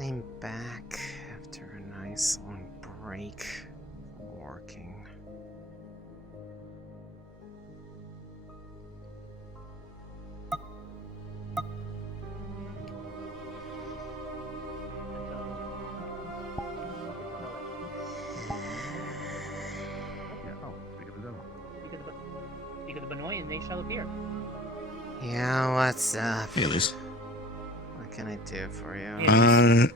I'm back after a nice long break working. Speak of the Benoit and they shall appear. Yeah, what's up? Hey, Elise. What can I do for you?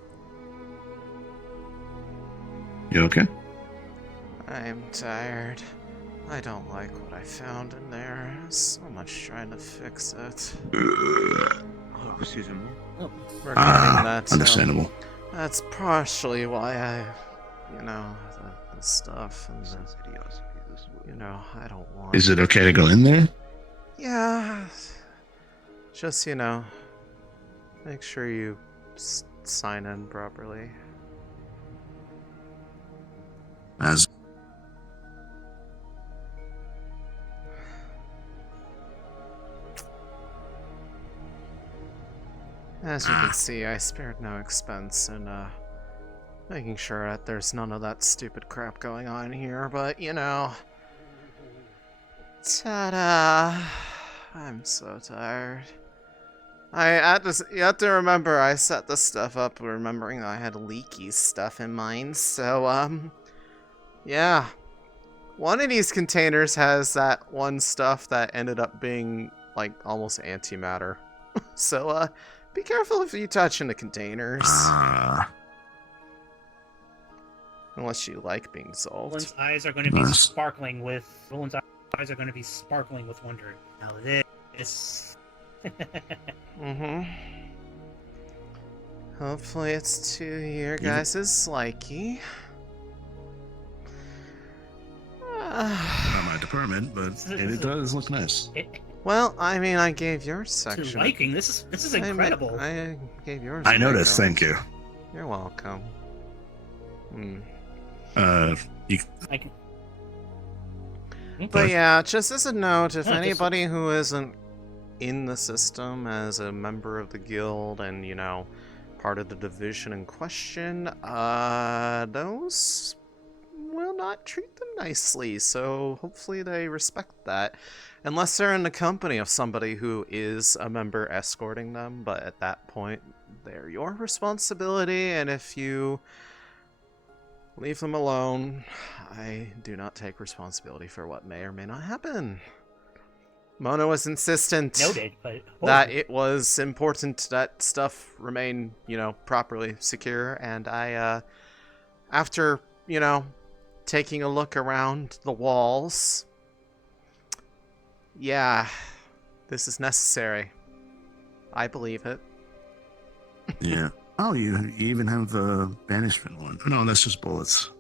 You okay? I'm tired. I don't like what I found in there. So much trying to fix it. Oh, excuse me. Regarding that, Understandable. that's partially why I, the stuff and I don't want. Is it okay to go in there? Yeah. Just, make sure you sign in properly. As you can see, I spared no expense in making sure that there's none of that stupid crap going on here, but ta-da! I'm so tired. You have to remember, I set this stuff up remembering that I had leaky stuff in mind, so, yeah. One of these containers has that one stuff that ended up being, like, almost antimatter. So, be careful if you touch in the containers. Unless you like being dissolved. Roland's eyes are going to be sparkling with wonder. Now this. Mm-hmm. Hopefully it's to your guys' liking. not my department, but it does look nice. Well, I mean, I gave your section. To liking, this is incredible. I gave yours. I noticed. Thank you. You're welcome. But yeah, just as a note, if anybody who isn't in the system as a member of the guild and, part of the division in question, those will not treat them nicely, so hopefully they respect that. Unless they're in the company of somebody who is a member escorting them, but at that point, they're your responsibility, and if you leave them alone, I do not take responsibility for what may or may not happen. Mona was insistent that it was important that stuff remain, properly secure, and I, after, taking a look around the walls, yeah, this is necessary. I believe it. Yeah. Oh, you even have the banishment one. No, that's just bullets.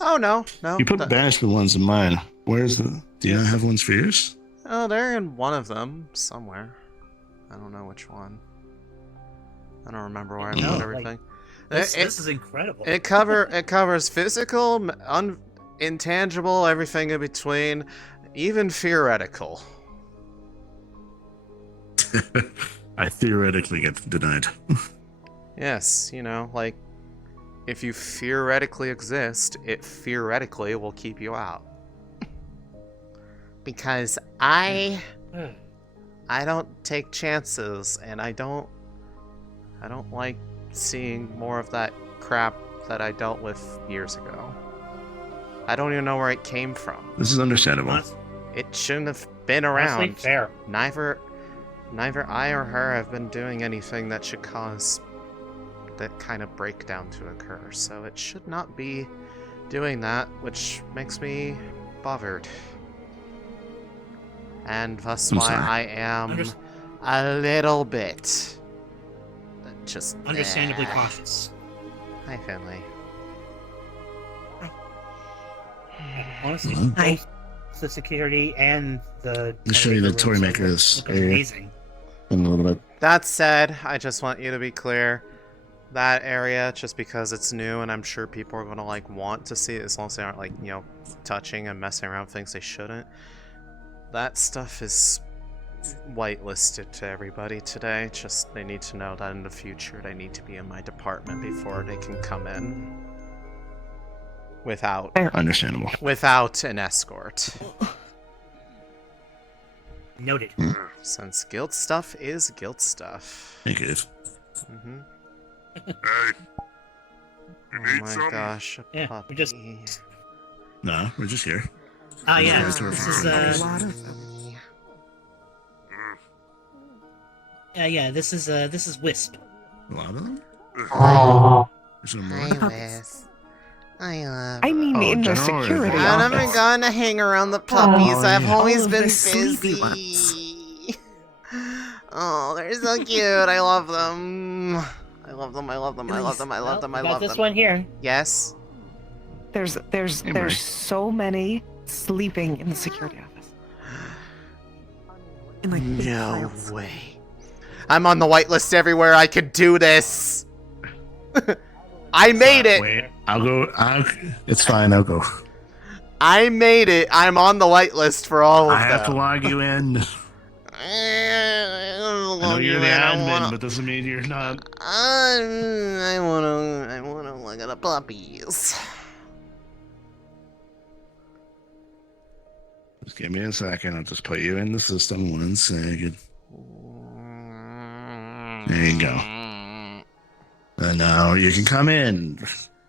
Oh, no. You put the banishment ones in mine. Where's the... Do you not have ones for yours? Oh, they're in one of them somewhere. I don't know which one. I don't remember where I put everything. This is incredible. It covers physical, intangible, everything in between, even theoretical. I theoretically get denied. Yes, like, if you theoretically exist, it theoretically will keep you out. Because I don't take chances, and I don't like seeing more of that crap that I dealt with years ago. I don't even know where it came from. This is understandable. It shouldn't have been around. Honestly, fair. Neither I or her have been doing anything that should cause that kind of breakdown to occur, so it should not be doing that, which makes me bothered. And thus why I am a little bit just understandably cautious. Hi, family. Honestly, both the security and the... I'll show you the Toymaker is amazing. In a little bit. That said, I just want you to be clear. That area, just because it's new, and I'm sure people are going to, want to see it, as long as they aren't, touching and messing around with things they shouldn't. That stuff is whitelisted to everybody today. Just they need to know that in the future they need to be in my department before they can come in without Understandable. an escort. Noted. Since guilt stuff is guilt stuff. Thank you. Mm-hmm. Hey. You Oh need my some? gosh, a Yeah, puppy. we're just- No, we're just here. Ah, yeah. Yeah, This is a lot of yeah. This is Wisp. A lot of them? There's no more? Hi, Liz. I mean, Oh, in the general or security the- I office. never gone to hang around the puppies. Oh, I've yeah. always All of been the sleepy busy. Oh, they're so cute. I love them. I love them. I love them. I love them. I love them. I Got love this them. one here. Yes. Mary. So many sleeping in the security office. In like big No piles. way. I'm on the whitelist everywhere. I could do this. I made it. Wait, I'll go. It's fine, I'll go. I made it. I'm on the whitelist for all of I have to them. log you in. I know you're the admin, but doesn't mean you're not. I wanna look at the puppies. Just give me a second. I'll just put you in the system. 1 second. There you go. And now you can come in.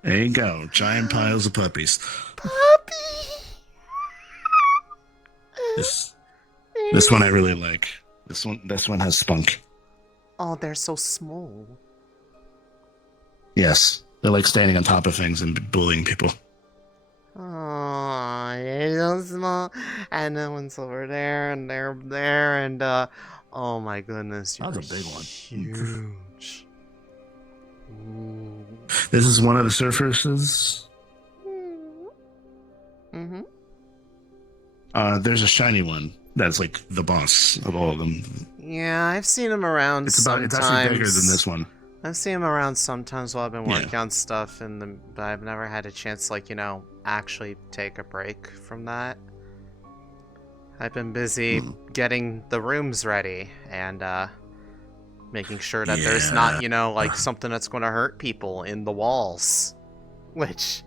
There you go. Giant piles of puppies. Puppy. This one I really like. This one has spunk. Oh, they're so small. Yes. They're like standing on top of things and bullying people. Oh, they're so small. And that one's over there, and they're there, and oh my goodness, That was you're a big one. Huge. Ooh. This is one of the surfaces. Mm-hmm. There's a shiny one that's like the boss of all of them. Yeah, I've seen them around It's sometimes. actually bigger than this one. I've seen them around sometimes while I've been Yeah. working on stuff, but I've never had a chance, like, actually take a break from that. I've been busy getting the rooms ready and making sure that there's not, like something that's going to hurt people in the walls, which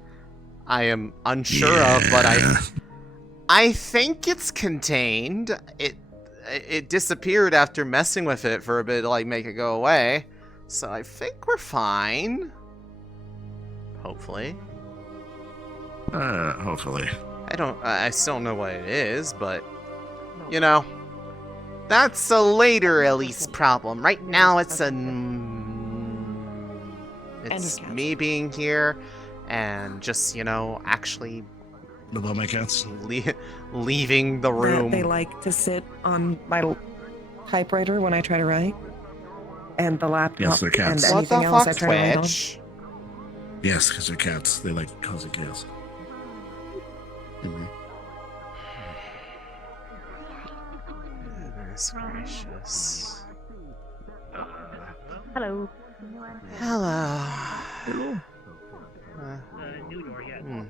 I am unsure of, but I think it's contained. It disappeared after messing with it for a bit to like make it go away. So I think we're fine. Hopefully. Hopefully. I still don't know what it is, but that's a later Elise problem. Right now it's it's me being here and just, actually About my cats. leaving the room. They like to sit on my typewriter when I try to write, and the laptop, Yes, they're cats. and What the anything else I fuck, try to write on. Twitch? Yes, because they're cats. They like causing chaos. Goodness gracious. Hello. Hello. New door, yeah. Hmm.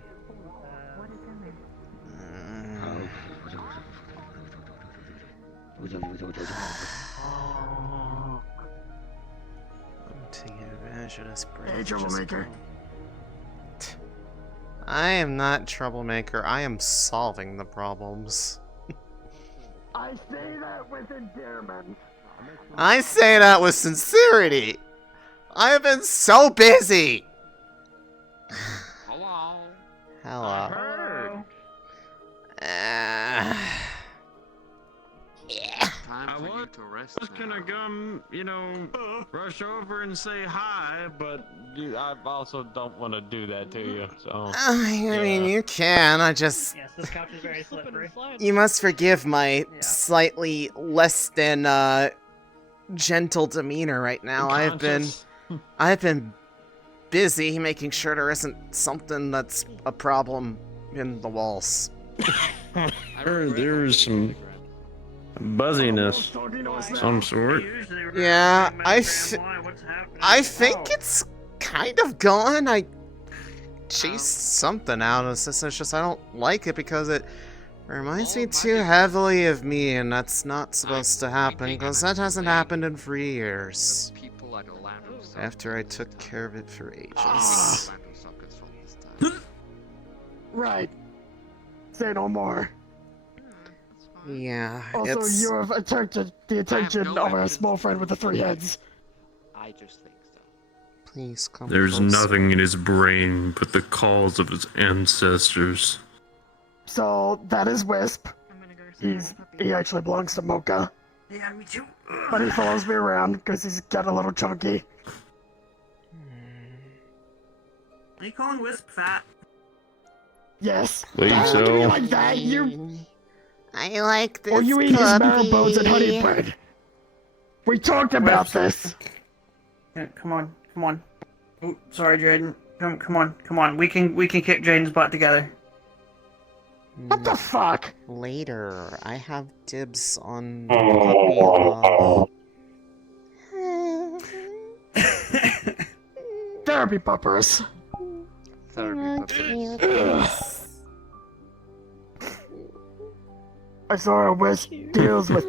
Taking advantage of this bridge. Hey, Troublemaker. I am not troublemaker. I am solving the problems. I say that with endearment. I say that with sincerity. I have been so busy. Hello. Hello. Heard. Time I for you was to rest just now. gonna come, rush over and say hi, but I also don't want to do that to you. So I mean, you can. I just. Yes, this couch is very slippery. You must forgive my slightly less than gentle demeanor right now. Conscious. I've been busy making sure there isn't something that's a problem in the walls. I heard there was some buzziness, some sort. Yeah, I think it's kind of gone. I chased something out of this. It's just I don't like it because it Reminds me too heavily of me, and that's not supposed to happen, because that hasn't happened in 3 years. After I took care of it for ages. Right. Say no more. Yeah, Also, it's... you have attracted the attention of a small friend with the 3 heads. I just think so. Please come There's closer. nothing in his brain but the calls of his ancestors. So, that is Wisp. He actually belongs to Mocha. Yeah, me too. But he follows me around because he's got a little chunky. Are you calling Wisp fat? Yes. Believe Don't so. look at me like that, you... I like this Or you eat his marrow bones and honey puppy. bread. We talked about this. Yeah, come on. Oh, sorry, Jaden. Come on. We can kick Jaden's butt together. What the fuck? Later, I have dibs on Therapy puppers. I saw a Wisp deals with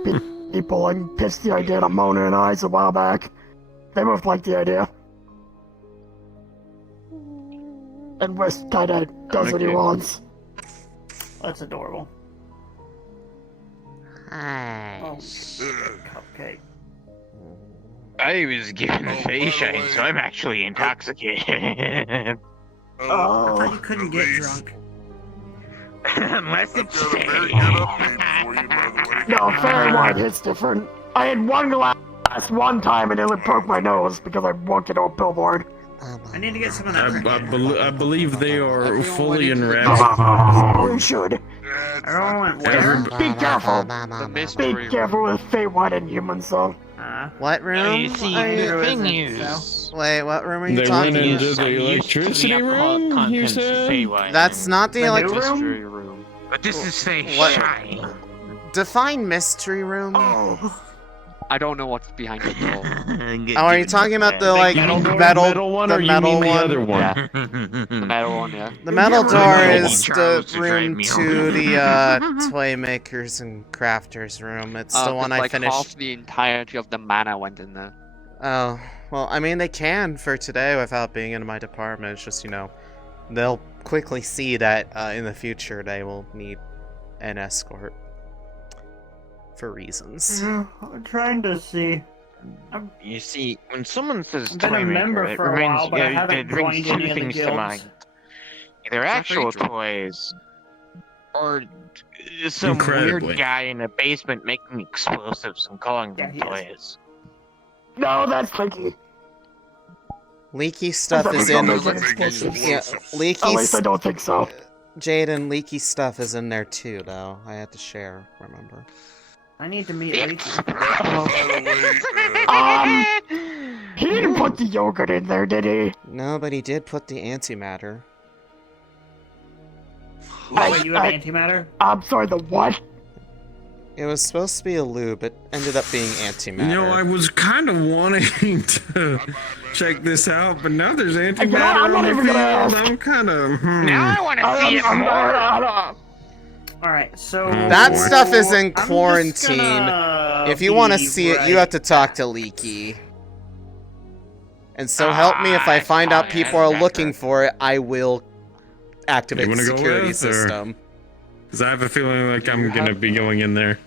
people and pitched the idea to Mona and I a while back. They both liked the idea. And Wisp kinda does what he wants. That's adorable. Hi. Oh, cupcake. I was given a face shine, so I'm actually intoxicated. I thought you couldn't get drunk. Unless it's very fake. good update for you, by the way. No, fairy wine hits different. I had one glass one time and it broke my nose because I walked into a billboard. I need to get some of that. I believe they are fully enwrapped. Oh, you should. I don't want where? Be careful. The Be mystery careful with fey wine and human song. What room? You see, are you... the thing isn't, is... Wait, what room are you They talking went into about? the electricity room, you said? That's not the mystery room. But this is face What? shine. Define mystery room. Oh. I don't know what's behind the door. Oh, are you talking about the like metal one, the or you metal mean the one? other one? Yeah. The metal one, yeah. The metal door Yeah. is the Charles to drive room me to the Toymakers and Crafters room. It's the one I like finished. half the entirety of the mana went in there. Oh, well, I mean, they can for today without being in my department. It's just, you know, they'll quickly see that in the future they will need an escort for reasons. I'm trying to see. You see, when someone says I've been a member Toymaker, it for a reminds while, but I haven't it brings joined two any of the things to guilds. mind. Either that actual Rachel? toys, or some Incredibly. weird guy in a basement making explosives and calling them Yeah, he toys. No, that's tricky. Leaky stuff That is makes in. no sense. Yeah, leaky. At least I don't think so. Jaden, leaky stuff is in there too, though. I had to share. Remember? I need to meet Leaky. He didn't put the yogurt in there, did he? No, but he did put the antimatter. Wait, you have antimatter? I'm sorry, the what? It was supposed to be a lube. It ended up being antimatter. You know, I was kind of wanting to check this out, but now there's antimatter I'm not on the even gonna field. ask. I'm kind of. Now I want to see it more. Alright, so... That boy. stuff is in I'm just quarantine. gonna If you want to be see it, you right have to talk to Leaky. And so help me if I find out people are looking for it, I will activate You the wanna go security with, or- system. Because I have a feeling like I'm gonna be going in there.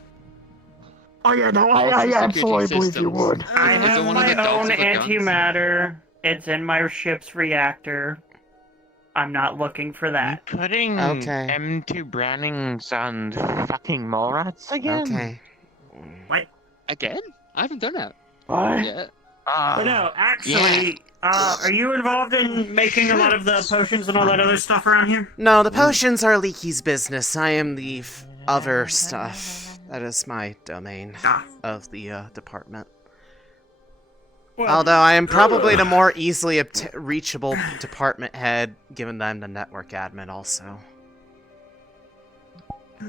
Oh yeah, no, I absolutely believe you would. I Is it have one of the my own Delta guns? antimatter. It's in my ship's reactor. I'm not looking for that. Putting Okay. M2 Brownings on fucking Mallrats again? Okay. Again? I haven't done that What? yet. But no, actually, are you involved in making a lot of the potions and all that other stuff around here? No, the potions are Leaky's business. I am the other stuff. That is my domain of the department. Well, Although I am probably the more easily reachable department head, given that I'm the network admin also.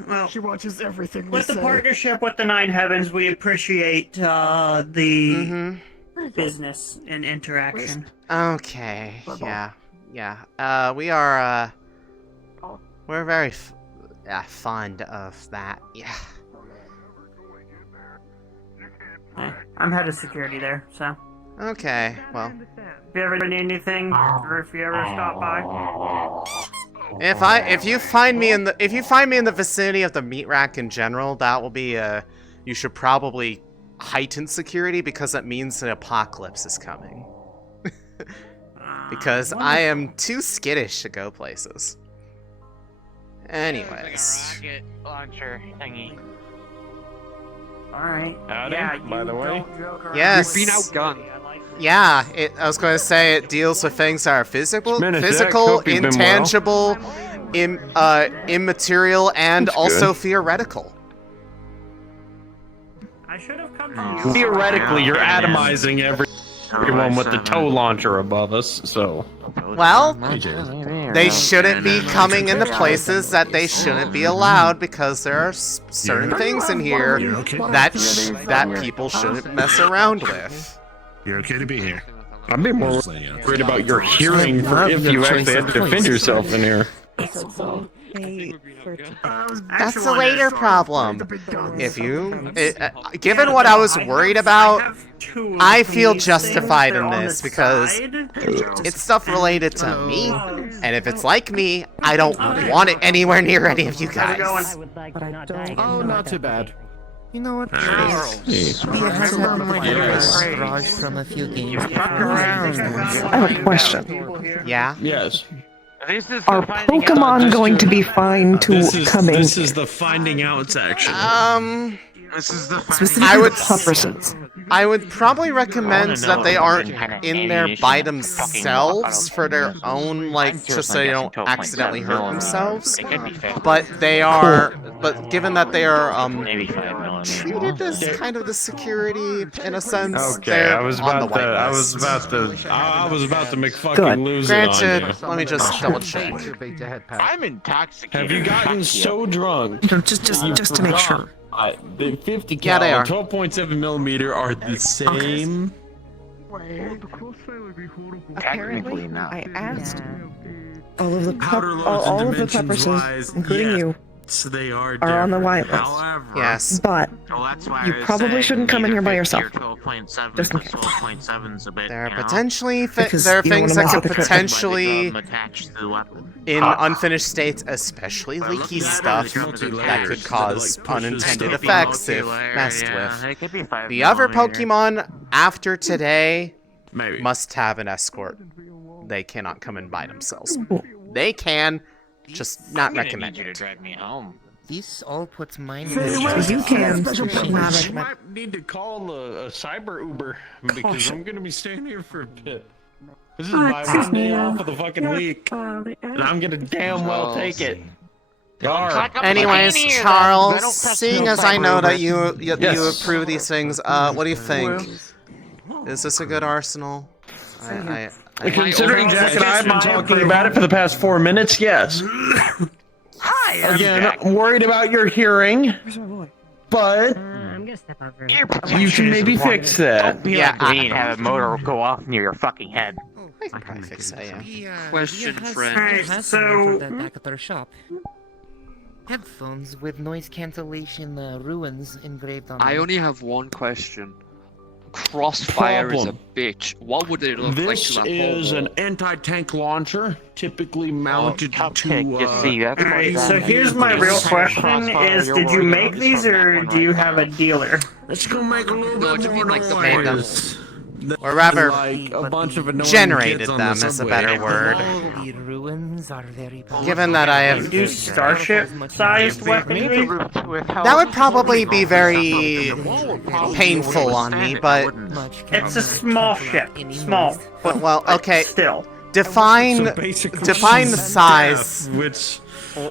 well, She watches everything we with the say. partnership with the Nine Heavens, we appreciate the Mm-hmm. business and interaction. Okay. Yeah. Yeah. We are. We're very fond of that. Yeah. I'm head of security there, so Okay, well, if you ever need anything, or if you ever stop by, if you find me in the vicinity of the meat rack in general, that will be you should probably heighten security because that means an apocalypse is coming. Because I am too skittish to go places. Anyways. Rocket launcher thingy. alright. Howdy, Yeah, by you the way. don't joke around. Yes. You've been outgunned. Yeah, I was going to say it deals with things that are physical, Minute, Jack. physical, Hope you've been well. intangible, immaterial, and That's also good. theoretical. I should have come to you. Theoretically, you're atomizing everyone with the tow launcher above us, so. Well, they shouldn't be coming into places that they shouldn't be allowed because there are certain things in here that people shouldn't mess around with. You're okay to be here. I'd be more worried about your hearing for if you actually had to defend yourself in here. That's a later problem. If you, given what I was worried about, I feel justified in this because it's stuff related to me, and if it's like me, I don't want it anywhere near any of you guys. Oh, not too bad. You know what? Yes. Garage from a few games. I have a question. Yeah? Yes. This is Are the finding out. Pokemon going to be fine to come in? This is the finding out section. This is the Specifically I would the pupperses. I would probably recommend that they aren't in there by themselves for their own, like, just so they don't accidentally hurt themselves. But they are, but given that they are, treated as kind of the security in a sense, Okay, they're I was on the about to, white I list. was about to make Good. fucking lose it on Granted, you. let me just double check. I'm intoxicated. Have you gotten so drunk? Just to make sure. The 50 Yeah, cal they are. and 12.7 millimeter are the same. Apparently, I asked all of the Powder loads all and of the dimensions pupperses, wise, including yeah, you, so they are on the different. white list. However, Yes. But Well, that's why you I was probably saying shouldn't come in either here by 50 yourself. or 12.7, Just in but case. 12.7's a bit, There are you know, potentially Because there are you don't things wanna that mess could with the crypto. potentially attached to the weapon. in unfinished states, especially leaky stuff that could cause unintended effects if messed with. It could be 5 The other millimeter. Pokemon after today maybe. must have an escort. They cannot come in by themselves. They can, just not I'm gonna need recommended. you to drive me home. This all puts mine in Say the what? you can. Special Not privilege. You might need to call a cyber Uber because I'm gonna be staying here for a bit. This is my one day off of the fucking week, and I'm gonna damn well take it. Yar. Anyways, I don't Charles, trust seeing no as I cyber know that Uber. you Yes. approve these things, what do you think? Is this a good arsenal? Considering Jack and I have been talking about it for the past 4 minutes, yes. Hi, I'm Again, Jack. I'm worried about your hearing, but I'm gonna step over. Ear you protection can is maybe important. fix that. Be Yeah, like me and have a motor go off near your fucking head. I can probably fix that, yeah. Question, friend. Alright, so- back at our shop. Headphones with noise cancellation ruins engraved on them. I only have one question. Crossfire is a Problem. bitch. What would it look like This to a is hobo? an anti-tank launcher, typically mounted to. Cupcake, you see, that's what Alright, that so here's my means. real It's question crossfire, is, you're did you worried make about these this or one do you right have now. a dealer? It's gonna make a little No, bit to more be like the Made them. noise. Or rather, Like a bunch of annoying generated kids on them the is a subway. better word. The ruins are very powerful. Given that I have, Do starship-sized weaponry? that would probably be very painful on me, but It's a small ship. Small. But well, okay. Still. Define So basically, define the she's size. deaf, which.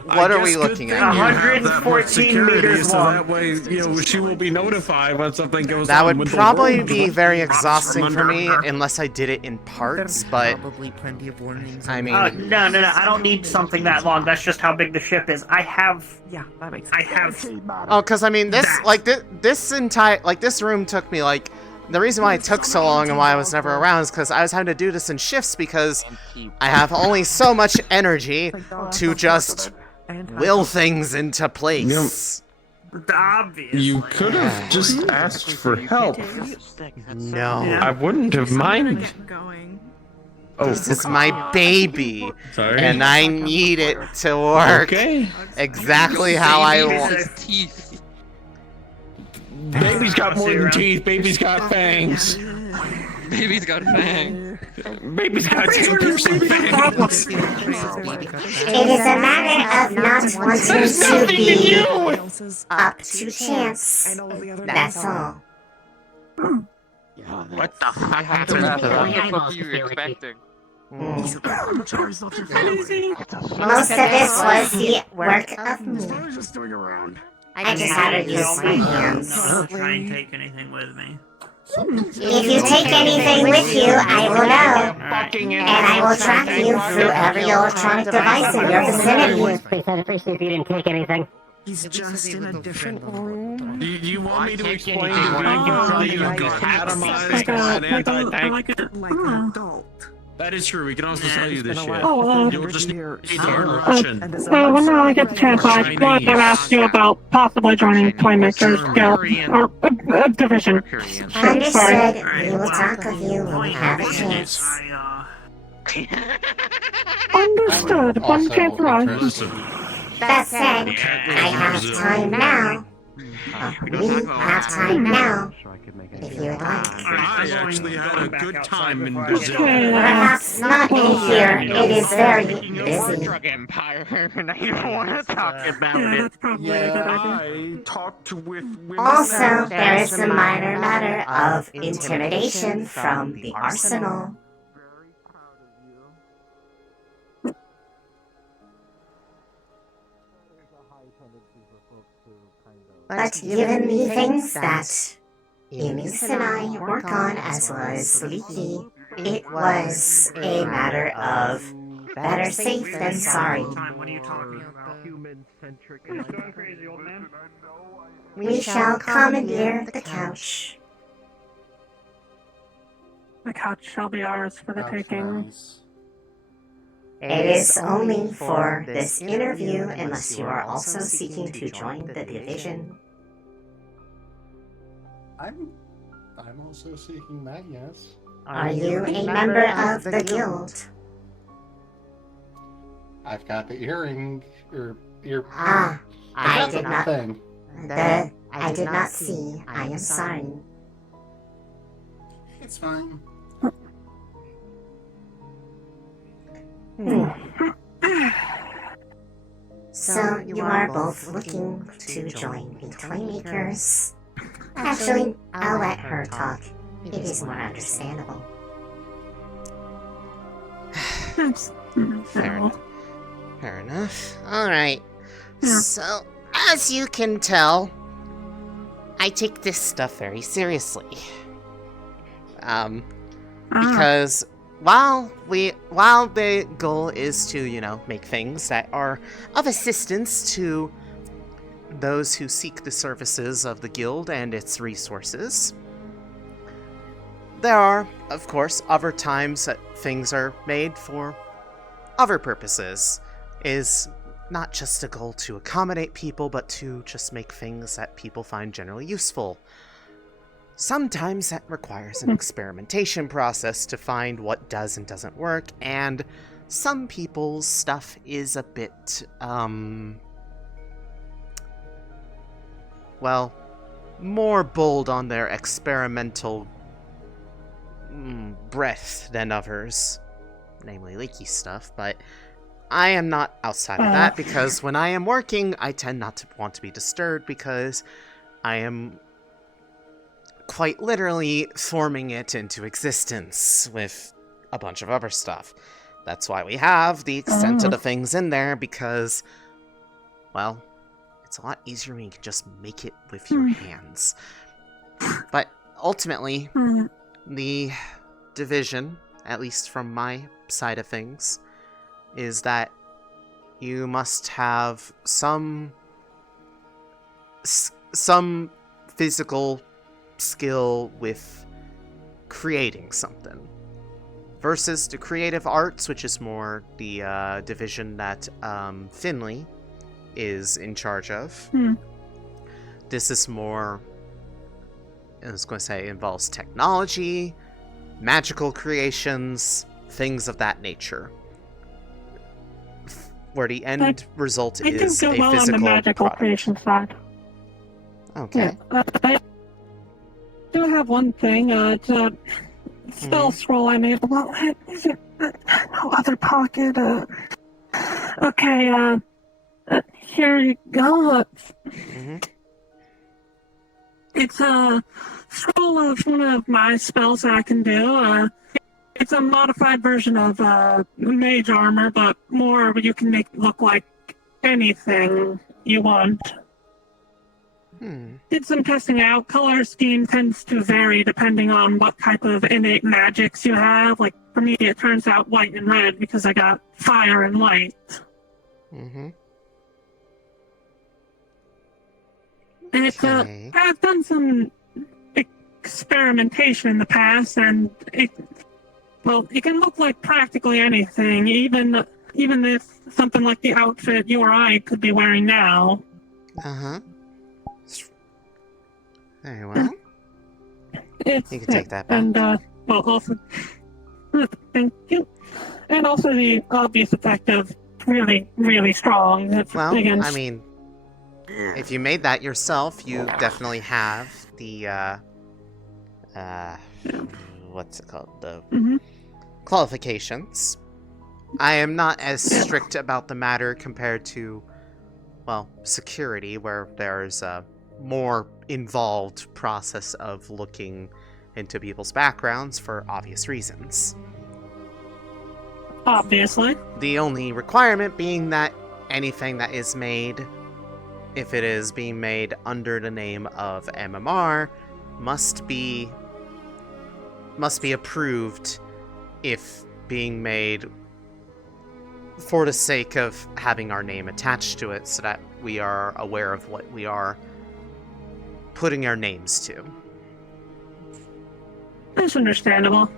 What are we looking at? 114 meters so long. that way, you know, she will be notified when something goes That on would with the probably world. be very exhausting for me unless I did it in parts, but Probably plenty of warnings. I mean, No, I don't need something that long. That's just how big the ship is. I have. yeah, that makes I sense. have. oh, because I mean, this entire, like, this room took me, like, the reason why it took so long and why I was never around is because I was having to do this in shifts because I have only so much energy to just will things into place. Obviously. You could have just asked for help. No. I wouldn't have minded. Oh, This is my baby, sorry. and I need it to work Okay. exactly how I want. Baby's got more than teeth. Baby's got fangs. Baby's got fangs. Baby's got 10 piercing fangs. It is a matter of not wanting to be up to chance. That's all. What the fuck happened to that? What the fuck were you expecting? Most of this was the work of me. I just had to use my hands. Don't try and take anything with me. If you take anything with you, I will know. And I will track you through every electronic device in your vicinity. I'd appreciate if you didn't take anything. He's just in a different room. Do you want me to explain to you how you got atomized by an anti-tank? Like an adult. That is true. We can also sell you this shit. Oh, You'll just need to learn Russian. when I get the chance, I wanted to ask you about possibly joining Toymaker's guild or division. Understood. We will talk with you when we have a chance. Understood. One chance arrives. Listen, That said, I have time now. We have time now. If you would like. I actually had a good time in Brazil. Perhaps not in here. It is very busy. Drug empire, and I don't want to talk about Yeah, it. that's probably a good idea. I talked with women. Also, there is the minor matter of intimidation from the arsenal. But given the things that Elise and I work on as well as Leaky, it was a matter of better safe than sorry. What are you talking about? Who's going crazy, old man? We shall commandeer the couch. The couch shall be ours for the taking. It is only for this interview unless you are also seeking to join the division. I'm also seeking that, yes. Are you a member of the guild? I've got the earring, or ear. Ah, I did not. Thing. I did not see. I am sorry. It's fine. So you are both looking to join the Toymakers? Actually, I'll let her talk. It is more understandable. Fair enough. Fair enough. Alright. So, as you can tell, I take this stuff very seriously. Because while the goal is to, make things that are of assistance to those who seek the services of the guild and its resources, there are, of course, other times that things are made for other purposes. Is not just a goal to accommodate people, but to just make things that people find generally useful. Sometimes that requires an experimentation process to find what does and doesn't work, and some people's stuff is a bit, well, more bold on their experimental breadth than others, namely leaky stuff, but I am not outside of that, because when I am working, I tend not to want to be disturbed, because I am quite literally forming it into existence with a bunch of other stuff. That's why we have the extent of the things in there, because, well, it's a lot easier when you can just make it with your hands. But ultimately, the division, at least from my side of things, is that you must have some physical skill with creating something. Versus the creative arts, which is more the division that Finley is in charge of. This is more, I was going to say, involves technology, magical creations, things of that nature. Where the end result is a I do well physical on the magical product. creation side. Okay. Yeah, I do have one thing. It's a spell scroll I made. Well, is it? No other pocket. Okay. Here you go. It's a scroll of one of my spells that I can do. It's a modified version of mage armor, but more you can make it look like anything you want. Did some testing out. Color scheme tends to vary depending on what type of innate magics you have. Like, for me, it turns out white and red because I got fire and light. And it's I've done some experimentation in the past, and it can look like practically anything, even if something like the outfit you or I could be wearing now. Very well. You can take that back. And also, thank you. And also the obvious effect of really, really strong. Well, against... I mean, if you made that yourself, you definitely have the what's it called? The qualifications. I am not as strict about the matter compared to, well, security, where there's a more involved process of looking into people's backgrounds for obvious reasons. Obviously. The only requirement being that anything that is made, if it is being made under the name of MMR, must be approved if being made for the sake of having our name attached to it, so that we are aware of what we are putting our names to. That's understandable.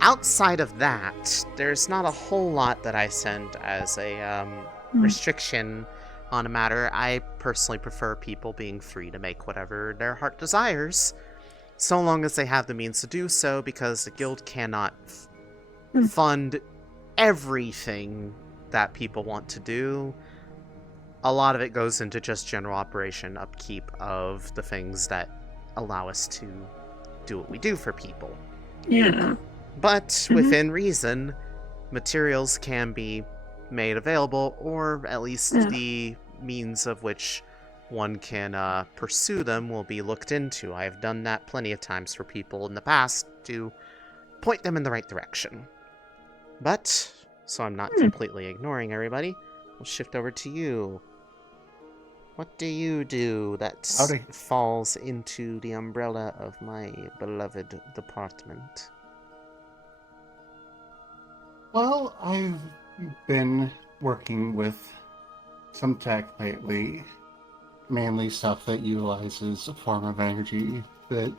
Outside of that, there's not a whole lot that I send as a restriction on a matter. I personally prefer people being free to make whatever their heart desires, so long as they have the means to do so, because the guild cannot fund everything that people want to do. A lot of it goes into just general operation upkeep of the things that allow us to do what we do for people. Yeah. But within reason, materials can be made available, or at least the means of which one can pursue them will be looked into. I have done that plenty of times for people in the past to point them in the right direction. But, so I'm not completely ignoring everybody, we'll shift over to you. What do you do that falls into the umbrella of my beloved department? Well, I've been working with some tech lately, mainly stuff that utilizes a form of energy that,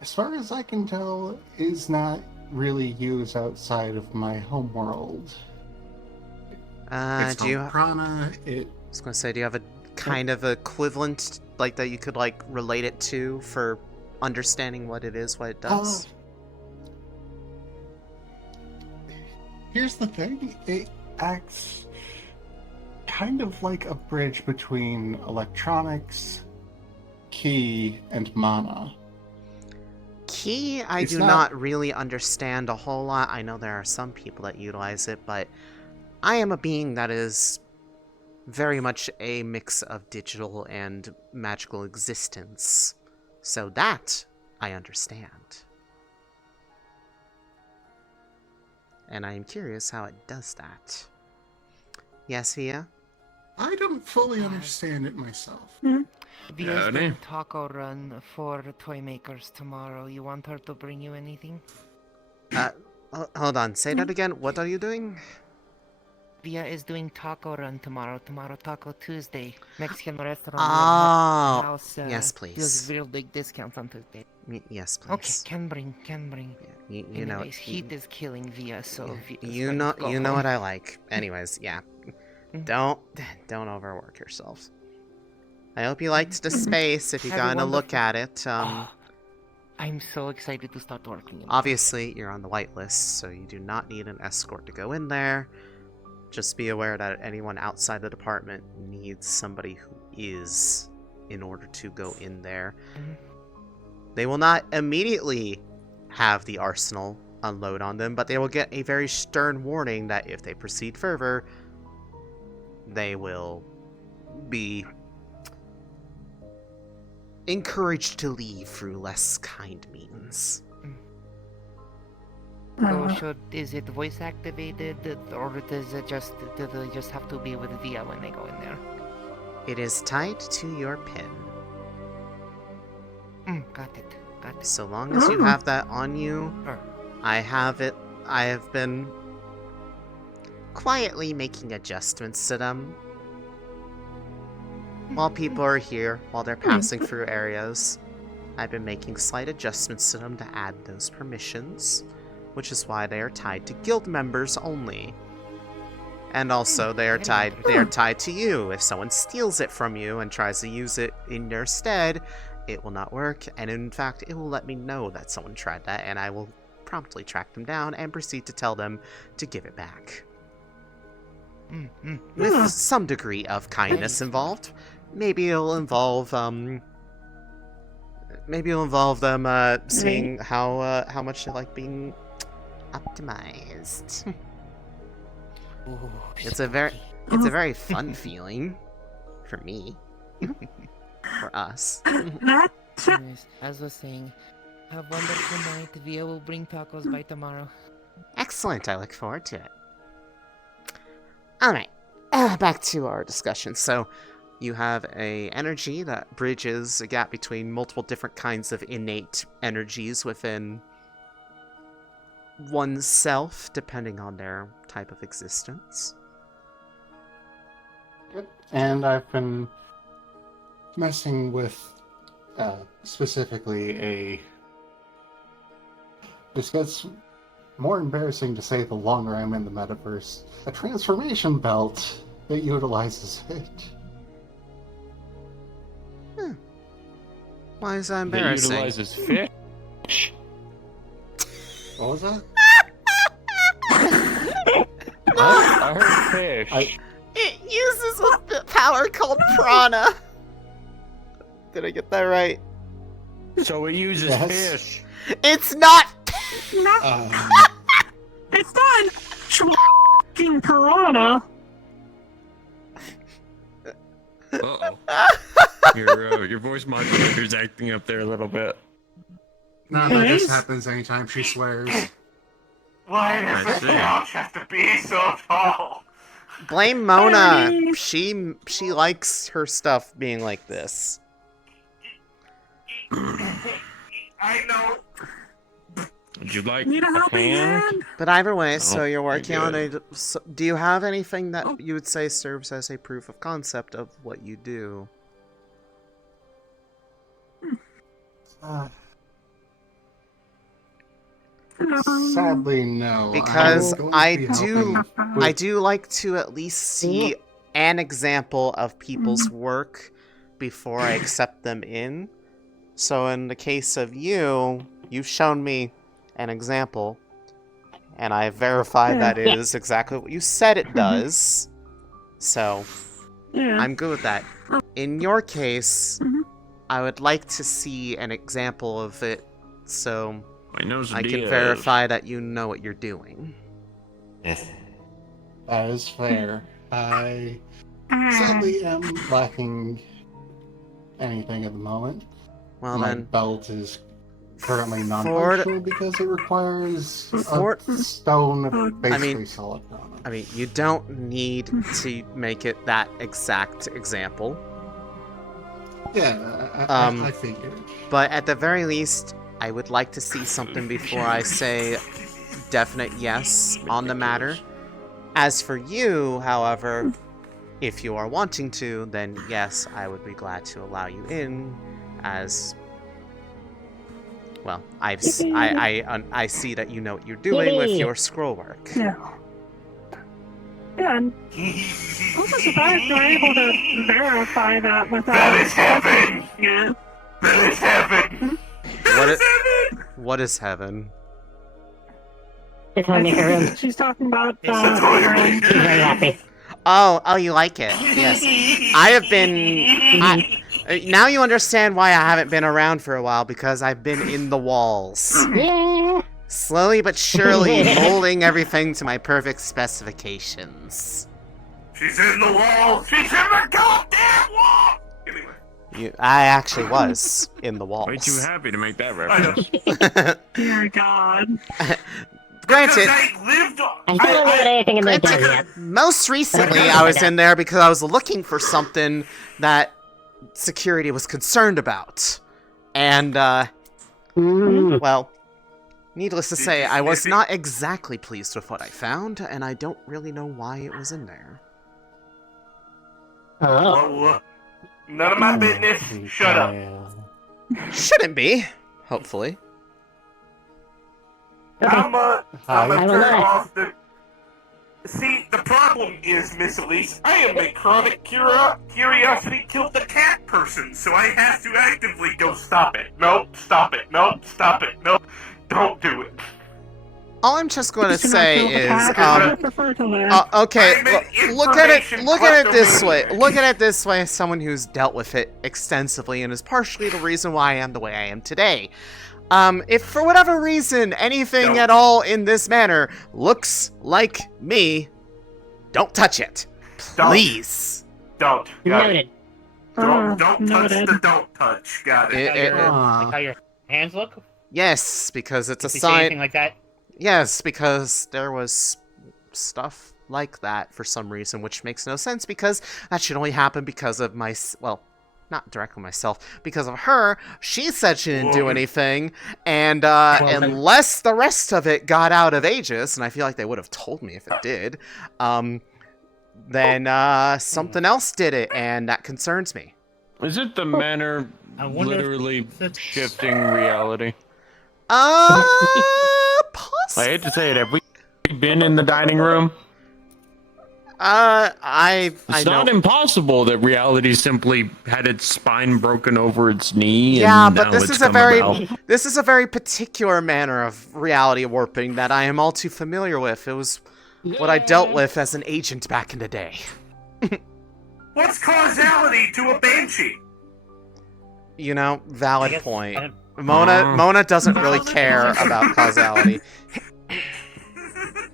as far as I can tell, is not really used outside of my homeworld. It's do you called prana. I was gonna say, do you have a kind of equivalent, like, that you could, like, relate it to for understanding what it is, what it does? Here's the thing, it acts kind of like a bridge between electronics, ki, and mana. Ki, I do not really understand a whole lot. I know there are some people that utilize it, but I am a being that is very much a mix of digital and magical existence. So that I understand. And I am curious how it does that. Yes, Via? I don't fully understand it myself. Via's doing taco run for Toymakers tomorrow. You want her to bring you anything? Hold on. Say that again. What are you doing? Via is doing taco run tomorrow. Tomorrow Taco Tuesday. Mexican restaurant. Oh, house, yes, please. Gives real big discounts on Tuesday. Yes, please. Okay, can bring. Yeah, you know, heat is killing Via, so you know what I like. Anyways, yeah. don't overwork yourself. I hope you liked the space if you Have a got a look wonderful- at it. I'm so excited to start working. Obviously, you're on the whitelist, so you do not need an escort to go in there. Just be aware that anyone outside the department needs somebody who is in order to go in there. They will not immediately have the arsenal unload on them, but they will get a very stern warning that if they proceed further, they will be encouraged to leave through less kind means. So is it voice activated, or do they just have to be with VIA when they go in there? It is tied to your pin. Got it. So long as you have that on you, I have it. I have been quietly making adjustments to them while people are here, while they're passing through areas. I've been making slight adjustments to them to add those permissions, which is why they are tied to guild members only. And also they are tied to you. If someone steals it from you and tries to use it in your stead, it will not work, and in fact it will let me know that someone tried that, and I will promptly track them down and proceed to tell them to give it back. With some degree of kindness involved. Maybe it'll involve them seeing how much they like being optimized. It's a very fun feeling for me. For us. Yes, as I was saying, have a wonderful night. Via will bring tacos by tomorrow. Excellent, I look forward to it. Alright, back to our discussion. So, you have a energy that bridges a gap between multiple different kinds of innate energies within oneself, depending on their type of existence. Yep. And I've been messing with specifically this gets more embarrassing to say the longer I'm in the metaverse, a transformation belt that utilizes it. Why is that embarrassing? It utilizes fish. What was that? I heard fish. It uses a power called prana. Did I get that right? So it uses fish. It's not. It's not fucking piranha. Uh-oh. Your voice modulator's acting up there a little bit. No, that just happens anytime she swears. Why does the house have to be so tall? Blame Mona. She likes her stuff being like this. I know. Would you like Need a helping hand? But either way, so you're working you're on a. So, do you have anything that you would say serves as a proof of concept of what you do? Sadly, no. Because I do like to at least see an example of people's work before I accept them in. So in the case of you, you've shown me an example, and I verified that it is exactly what you said it does. So I'm good with that. In your case, I would like to see an example of it, so I can verify that you know what you're doing. Yes. That is fair. I sadly am lacking anything at the moment. Well My then, belt is currently non-functional because it requires a stone, basically solid stone. I mean, you don't need to make it that exact example. Yeah, I figured. But at the very least, I would like to see something before I say definite yes on the matter. As for you, however, if you are wanting to, then yes, I would be glad to allow you in, as well. I see that you know what you're doing with your scroll work. Yeah. Yeah, and also surprised you're able to verify that without... That is heaven! Yeah. That is heaven! What is heaven? The Toymaker room. She's talking about the room. She's very happy. Oh, you like it? Yes. I have been. Now you understand why I haven't been around for a while, because I've been in the walls. Yeah. Slowly but surely molding everything to my perfect specifications. She's in the wall! She's in the goddamn wall! Anyway. I actually was in the walls. Way too happy to make that reference. Dear God. Granted, I still haven't got anything in the gun yet. most recently I was in there because I was looking for something that security was concerned about. And, well, needless to say, I was not exactly pleased with what I found, and I don't really know why it was in there. Well, none of my business. Shut up. Shouldn't be, hopefully. I'm gonna turn off the... See, the problem is, Miss Elise, I am a chronic curiosity killed the cat person, so I have to actively go stop it. Nope, stop it. Nope, stop it. Nope, don't do it. All I'm just going to say is, okay, look at it this way. Look at it this way as someone who's dealt with it extensively and is partially the reason why I am the way I am today. If for whatever reason anything at all in this manner looks like me, don't touch it. Please. Don't. Noted. Don't touch the don't touch. Got it. Like how your hands look? Yes, because it's a Did you say sign. anything like that? Yes, because there was stuff like that for some reason, which makes no sense because that should only happen because of my, well, not directly myself, because of her. She said she didn't do anything, and unless the rest of it got out of Aegis, and I feel like they would have told me if it did, then something else did it, and that concerns me. Is it the manner literally shifting reality? Possibly. I hate to say it, have we been in the dining room? It's not impossible that reality simply had its spine broken over its knee. Yeah, and but now this it's is a come very about. this is a very particular manner of reality warping that I am all too familiar with. It was what I dealt with as an agent back in the day. What's causality to a banshee? You know, valid point. Mona doesn't really care about causality.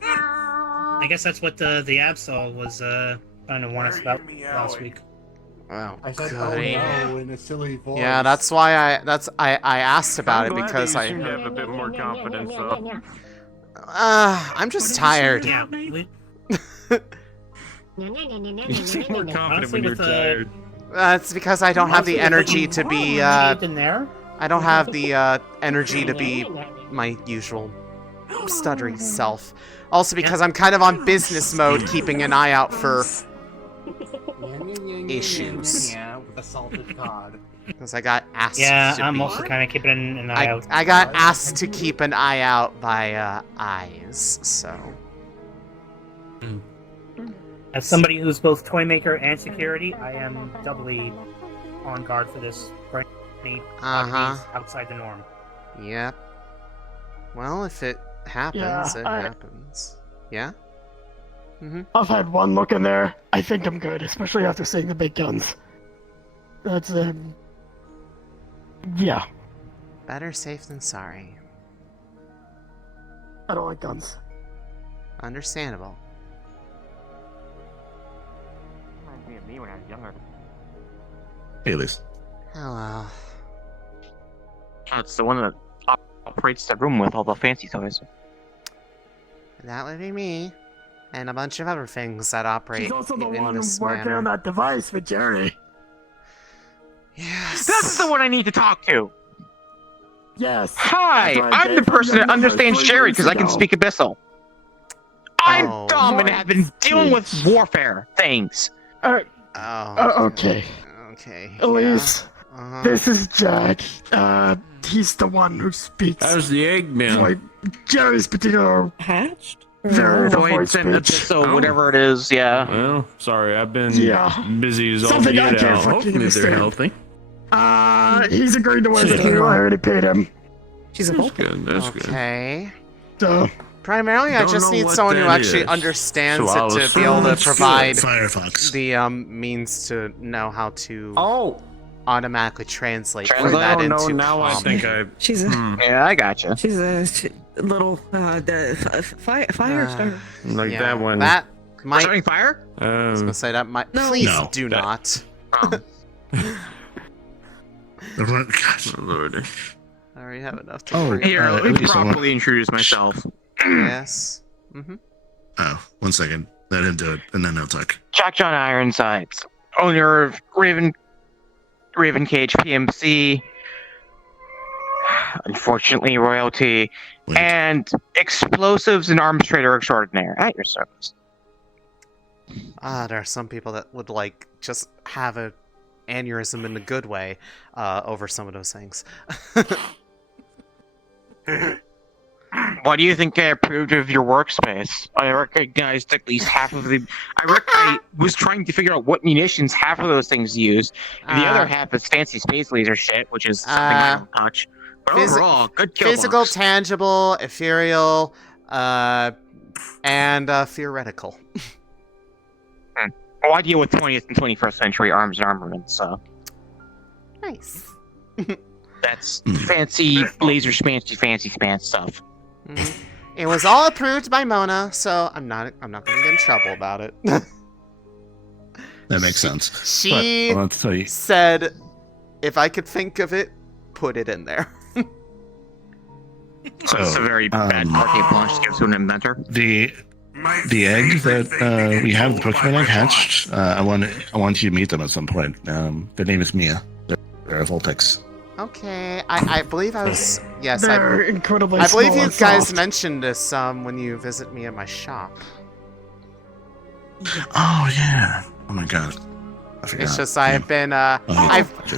I guess that's what the Absol was trying to warn us about last week. Wow. I said, goody. oh no, in a silly voice. Yeah, that's why I asked about it because I seem to have a bit more confidence though. I'm just tired. Yeah, You seem more confident when you're tired. It's because I don't have the energy to be in there. I don't have the energy to be my usual stuttering self. Also because I'm kind of on business mode, keeping an eye out for issues. With a salted cod. Because I got asked Yeah, to I'm be... also kind of keeping an eye out. I got asked to keep an eye out by eyes, so... As somebody who's both Toymaker and security, I am doubly on guard for this. For any oddities outside the norm. Yep. Well, if it happens, it happens. Yeah? I've had one look in there. I think I'm good, especially after seeing the big guns. That's, yeah. Better safe than sorry. I don't like guns. Understandable. Reminds me of me when I was younger. Hey, Elise. Hello. Oh, it's the one that operates the room with all the fancy toys. That would be me. And a bunch of other things that operate She's also the in one this working manner. on that device for Jerry. Yes. That's the one I need to talk to. Yes. Hi, That's why I'm the Dave person that Young understands was Jerry 3 because I can weeks speak Abyssal. I'm Oh. dumb and have been dealing with warfare things. Okay. Okay. Elise, Uh-huh. this is Jack. He's the one who speaks. How's the Eggman? Like Jerry's particular Hatched? Very Void sent so whatever it is, yeah. Well, sorry, I've been Yeah. busy as all Something I get can't out. fucking Hopefully they're understand. healthy. He's agreed to work with you. I already paid him. She's a That's good. That's good. Okay. So, Primarily, I Don't just know need what someone who that actually is, understands so I'll it to be able to assume provide Firefox. the means to know how to automatically translate Translate? that Oh, no, into now I common. think I. She's a Yeah, I gotcha. she's a little fire starter. Like Yeah, that one. That might. Starting fire? I was gonna say that might. No. Please No, do that- not. Gosh. Oh, Lord. I already have enough to Oh, worry Here, about. let me Elise, I want- properly introduce myself. Yes. Mm-hmm. Oh, 1 second. Let him do it, and then he'll talk. Jack John Ironsides, owner of Raven Cage PMC, unfortunately royalty, Wait. and explosives and arms trader extraordinaire at your service. There are some people that would like just have a aneurysm in the good way over some of those things. What do you think I approved of your workspace? I recognized at least half of the. I was trying to figure out what munitions half of those things use. The other half is fancy space laser shit, which is something I don't touch. But overall, good kill Physical, box. tangible, ethereal, and theoretical. Well, I deal with 20th and 21st century arms and armaments, so Nice. that's fancy laser fancy span stuff. Mhm. It was all approved by Mona, so I'm not gonna get in trouble about it. That makes sense. She But, I'll tell you. said, if I could think of it, put it in there. So it's a very bad parquet planche to give to an inventor. The egg that we have, the Pokemon egg hatched. I want you to meet them at some point. Their name is Mia. They're a Voltex. Okay, I believe I was. Yes, they're incredibly I believe small you and guys soft. mentioned this when you visit me at my shop. Oh yeah. Oh my god. I forgot. It's just I have been I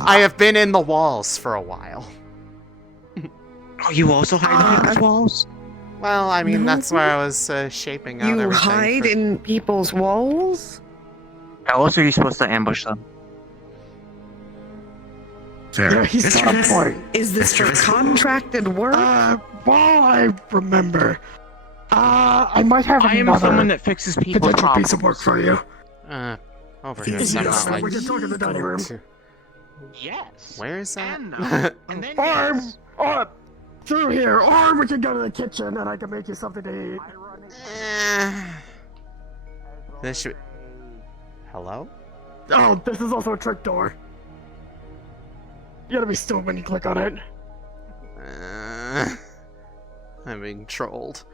I have been in the walls for a while. Oh, you also hide in people's walls? Well, I mean No. that's where I was shaping out You everything. hide for- in people's walls? How else are you supposed to ambush them? Fair. Yeah, he's got a point. Is this for contracted work? While I remember, I might have I am another someone that fixes people's potential piece of problems. work for you. Over Yeah, here, so I'm yeah, not like. we can talk in the dining room. Yes. Where is that? And no. And then yes. Or through here, or we can go to the kitchen and I can make you something to eat. This should. Hello? Oh, this is also a trick door. You gotta be stupid when you click on it. I'm being trolled.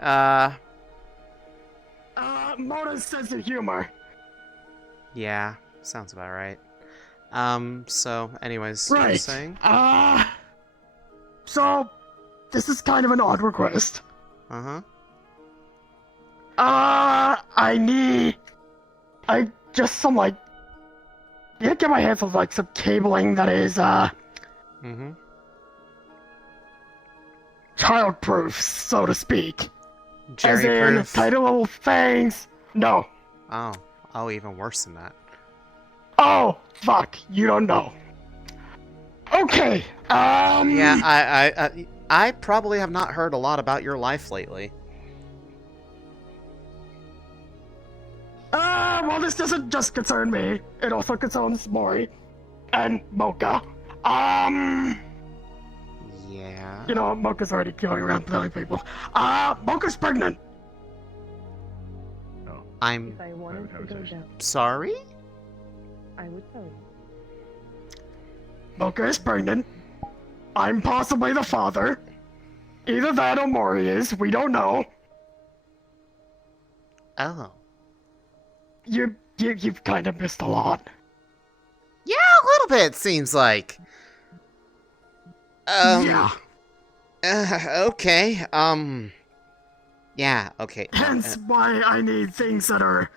Mona's sense of humor. Yeah, sounds about right. So, anyways, you were Right. saying? So, this is kind of an odd request. Uh-huh. I just some, like, yeah, get my hands on, like, some cabling that is, Mm-hmm. child-proof, so to speak. As in, Jerry-proof? tiny little things. No. Oh, even worse than that. Oh, fuck, you don't know. Okay, Yeah, I probably have not heard a lot about your life lately. Well, this doesn't just concern me. It also concerns Mori and Mocha. Yeah. You know, Mocha's already going around telling people. Mocha's pregnant. I'm If I wanted to go down, sorry? I would tell you. Mocha is pregnant. I'm possibly the father. Either that or Mori is. We don't know. Oh. You've kind of missed a lot. Yeah, a little bit, seems like. Yeah. Okay, yeah, okay. Hence why I need things that are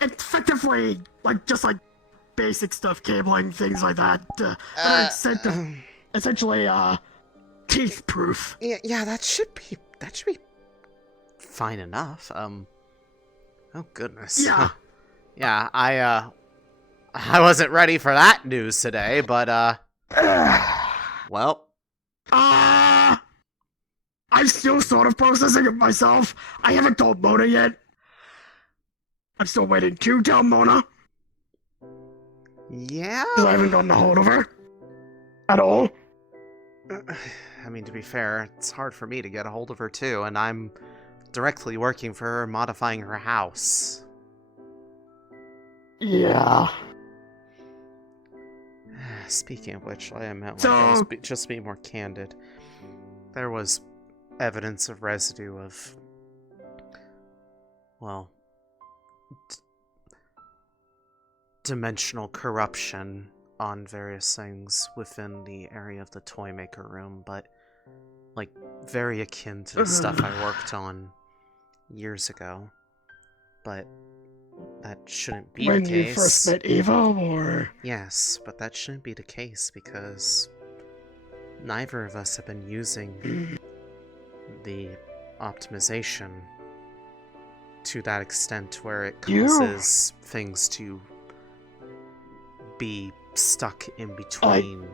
effectively, like, just like basic stuff, cabling, things like that. That are essentially, teeth-proof. Yeah, that should be fine enough. Oh goodness. Yeah. Yeah, I wasn't ready for that news today, but well. I'm still sort of processing it myself. I haven't told Mona yet. I'm still waiting to tell Mona. Yeah? Because I haven't gotten a hold of her. At all. I mean, to be fair, it's hard for me to get a hold of her too, and I'm directly working for her, modifying her house. Yeah. Speaking of which, I meant So- I was just being more candid. There was evidence of residue of, well, dimensional corruption on various things within the area of the Toymaker room, but like very akin to the stuff I worked on years ago. But that shouldn't be When the case. you first met Eva, or? Yes, but that shouldn't be the case because neither of us have been using the optimization to that extent where it causes things to be stuck in between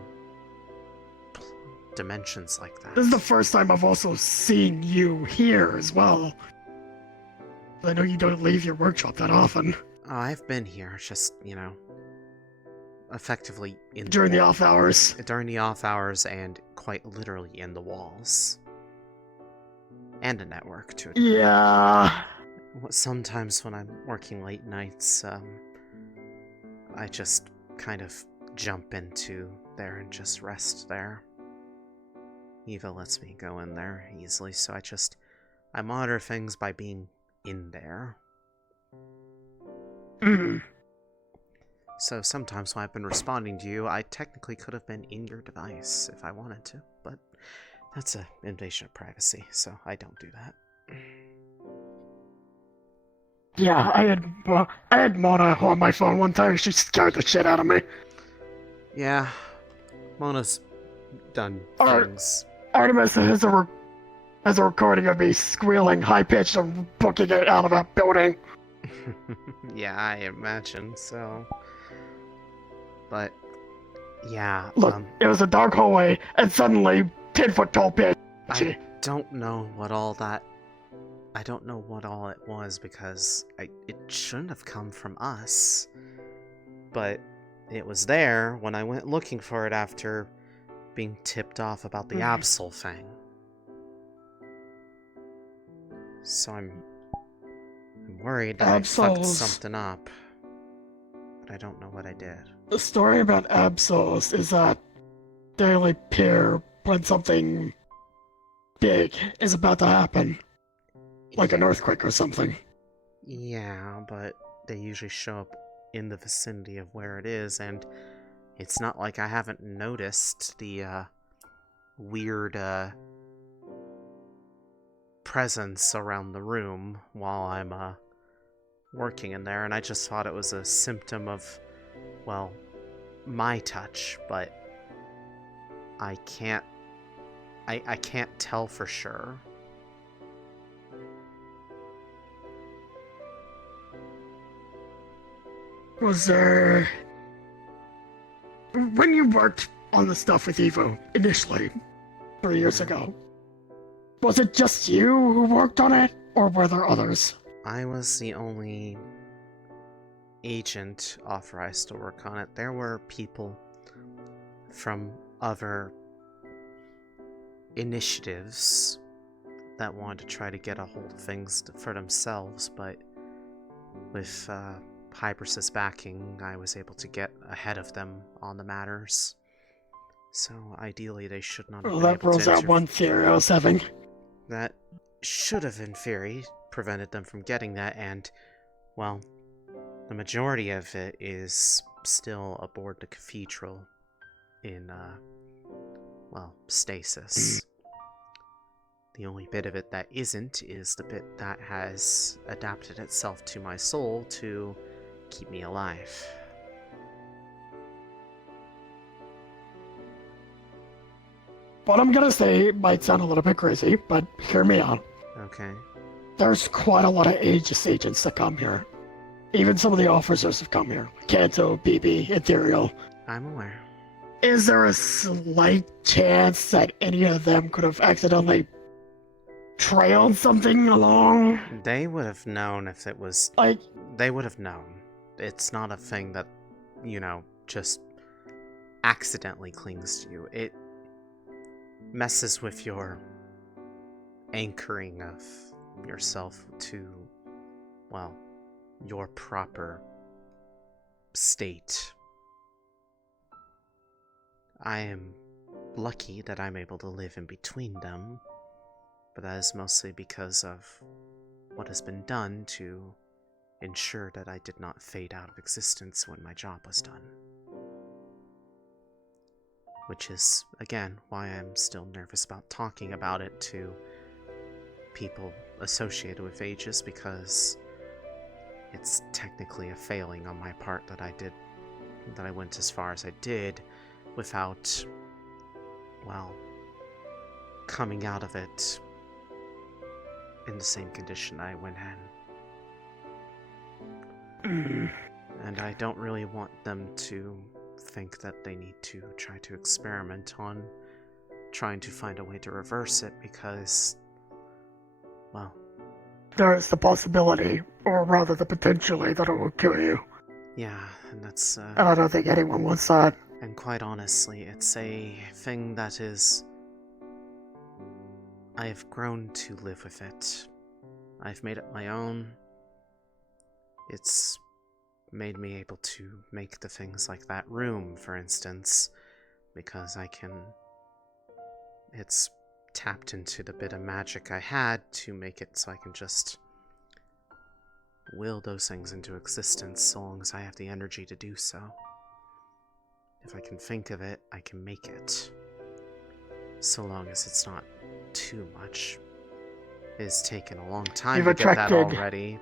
dimensions like that. This is the first time I've also seen you here as well. I know you don't leave your workshop that often. Oh, I've been here, just, effectively in During the off hours. During the off hours and quite literally in the walls. And a network to it. Yeah. Sometimes when I'm working late nights, I just kind of jump into there and just rest there. Eva lets me go in there easily, so I monitor things by being in there. So sometimes when I've been responding to you, I technically could have been in your device if I wanted to, but that's an invasion of privacy, so I don't do that. Yeah, I had Mona on my phone one time. She scared the shit out of me. Yeah, Mona's done Ar- things. Artemis has a recording of me squealing high-pitched and booking it out of a building. Yeah, I imagine so. But yeah, Look, it was a dark hallway, and suddenly 10-foot tall bitch. I don't know what all it was because it shouldn't have come from us. But it was there when I went looking for it after being tipped off about the Absol thing. So I'm worried that I fucked Absols. something up. But I don't know what I did. The story about Absols is that they only appear when something big is about to happen. Like an earthquake or something. Yeah, but they usually show up in the vicinity of where it is, and it's not like I haven't noticed the weird presence around the room while I'm working in there, and I just thought it was a symptom of, well, my touch, but I can't tell for sure. Was there... When you worked on the stuff with Evo, initially, 3 years ago, was it just you who worked on it, or were there others? I was the only agent authorized to work on it. There were people from other initiatives that wanted to try to get a hold of things for themselves, but with Hypers's backing, I was able to get ahead of them on the matters. So ideally, they should not have Well, been that able rules to out one theory I was having. That should have, in theory, prevented them from getting that, and, well, the majority of it is still aboard the cathedral in, well, stasis. The only bit of it that isn't is the bit that has adapted itself to my soul to keep me alive. What I'm gonna say might sound a little bit crazy, but hear me out. Okay. there's quite a lot of Aegis agents that come here. Even some of the officers have come here. Kanto, BB, Ethereal. I'm aware. Is there a slight chance that any of them could have accidentally trailed something along? They would have known if it was... Like... They would have known. It's not a thing that, you know, just accidentally clings to you. It messes with your anchoring of yourself to, well, your proper state. I am lucky that I'm able to live in between them, but that is mostly because of what has been done to ensure that I did not fade out of existence when my job was done. Which is, again, why I'm still nervous about talking about it to people associated with Aegis, because it's technically a failing on my part that I went as far as I did without, well, coming out of it in the same condition I went in. And I don't really want them to think that they need to try to experiment on trying to find a way to reverse it, because, well... There's the possibility, or rather the potentially, that it will kill you. Yeah, and that's... And I don't think anyone wants that. And quite honestly, it's a thing that is... I have grown to live with it. I've made it my own. It's made me able to make the things like that room, for instance, because I can... It's tapped into the bit of magic I had to make it so I can just will those things into existence so long as I have the energy to do so. If I can think of it, I can make it. So long as it's not too much. It has taken a long time You've to get that attracted already.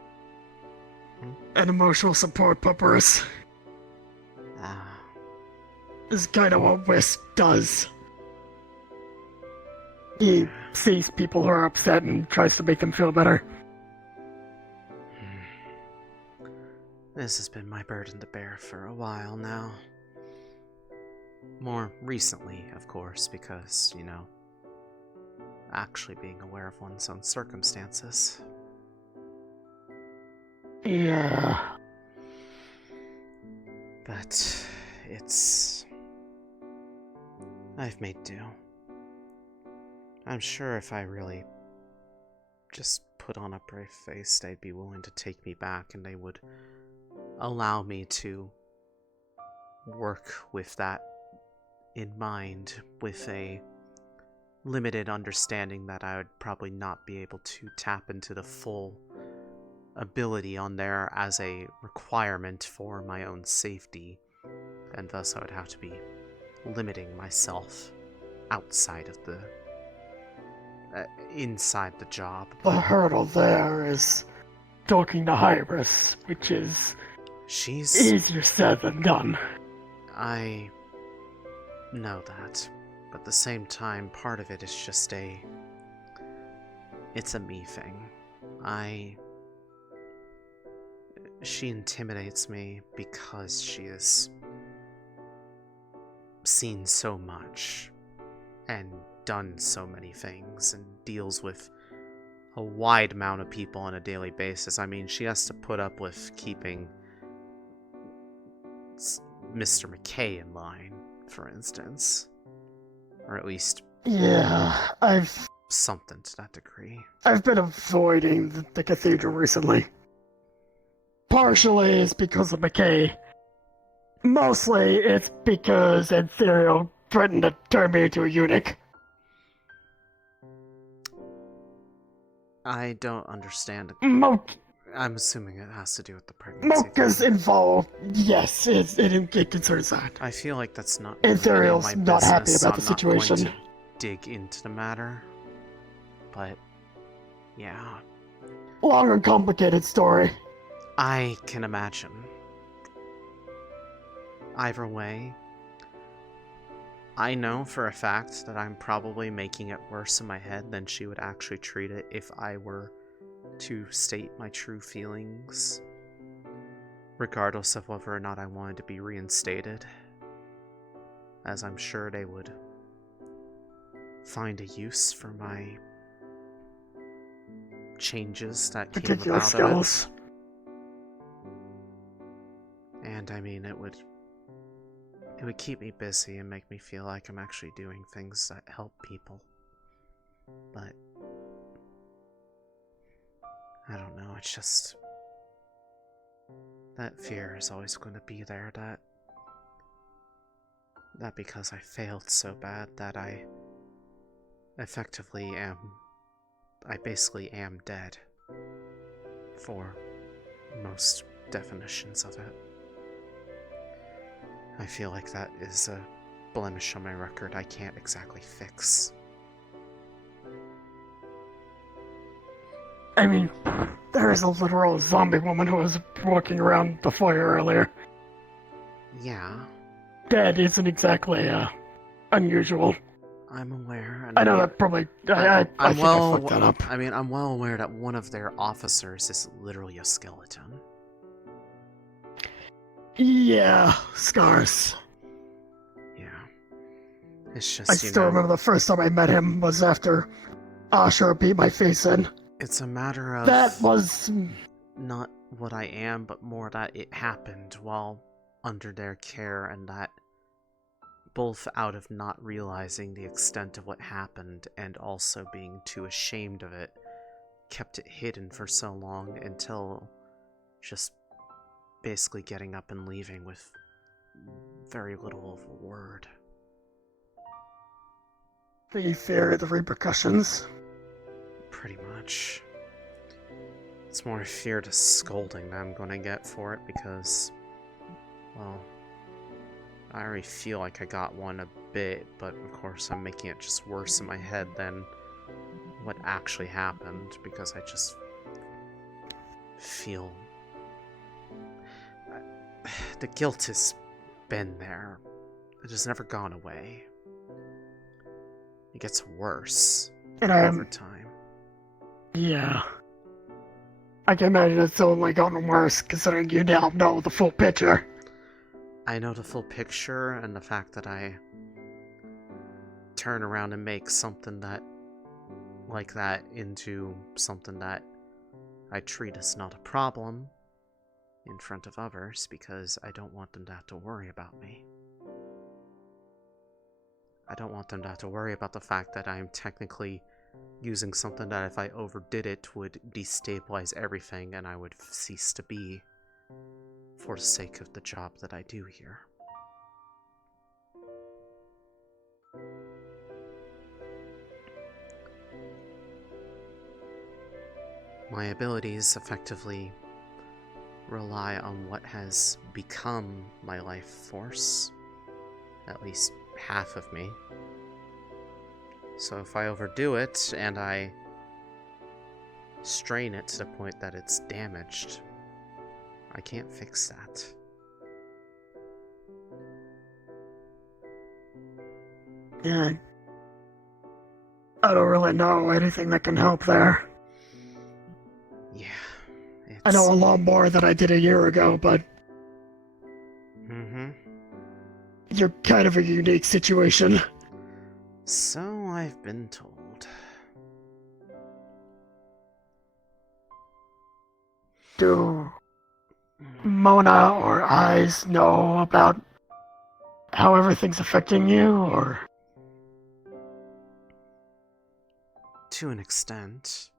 an emotional support pupperus. This is kind of what Wisp does. He sees people who are upset and tries to make them feel better. This has been my burden to bear for a while now. More recently, of course, because, you know, actually being aware of one's own circumstances. Yeah. But it's... I've made do. I'm sure if I really just put on a brave face, they'd be willing to take me back, and they would allow me to work with that in mind, with a limited understanding that I would probably not be able to tap into the full ability on there as a requirement for my own safety, and thus I would have to be limiting myself outside of the inside the job. The hurdle there is talking to Hybris, which is easier said than done. I know that, but at the same time, part of it is just it's a me thing. She intimidates me because she has seen so much and done so many things and deals with a wide amount of people on a daily basis. I mean, she has to put up with keeping Mr. McKay in line, for instance. Or at least... Yeah, something to that degree. I've been avoiding the cathedral recently. Partially it's because of McKay. Mostly it's because Ethereal threatened to turn me into a eunuch. I don't understand. I'm assuming it has to do with the pregnancy. Mocha's involved. Yes, it concerns that. I feel like that's not Ethereal's really my not happy business, about the so I'm not going situation. to dig into the matter. But, yeah. Long and complicated story. I can imagine. Either way, I know for a fact that I'm probably making it worse in my head than she would actually treat it if I were to state my true feelings, regardless of whether or not I wanted to be reinstated, as I'm sure they would find a use for my changes that came Ridiculous about skills. of it. And I mean, it would keep me busy and make me feel like I'm actually doing things that help people. But I don't know, it's just that fear is always going to be there, that because I failed so bad that I basically am dead for most definitions of it. I feel like that is a blemish on my record I can't exactly fix. I mean, there is a literal zombie woman who was walking around the foyer earlier. Yeah. Dead isn't exactly, unusual. I'm aware. I know that probably... I think I fucked that up. I mean, I'm well aware that one of their officers is literally a skeleton. Yeah, scars. Yeah. It's just, I still remember the first time I met him was after Asher beat my face in. It's a matter of... That was... not what I am, but more that it happened while under their care, and that both out of not realizing the extent of what happened and also being too ashamed of it, kept it hidden for so long until just basically getting up and leaving with very little of a word. The fear of the repercussions? Pretty much. It's more fear to scolding that I'm gonna get for it because, well, I already feel like I got one a bit, but of course I'm making it just worse in my head than what actually happened because I just feel... the guilt has been there. It has never gone away. It gets worse over time. Yeah. I can imagine it's only gotten worse considering you now know the full picture. I know the full picture, and the fact that I turn around and make something that like that into something that I treat as not a problem in front of others because I don't want them to have to worry about me. I don't want them to have to worry about the fact that I am technically using something that if I overdid it would destabilize everything and I would cease to be for the sake of the job that I do here. My abilities effectively rely on what has become my life force, at least half of me. So if I overdo it and I strain it to the point that it's damaged, I can't fix that. Yeah. I don't really know anything that can help there. Yeah. I know a lot more than I did a year ago, but... You're kind of a unique situation. So I've been told. Do Mona or Eyes know about how everything's affecting you, or...? To an extent.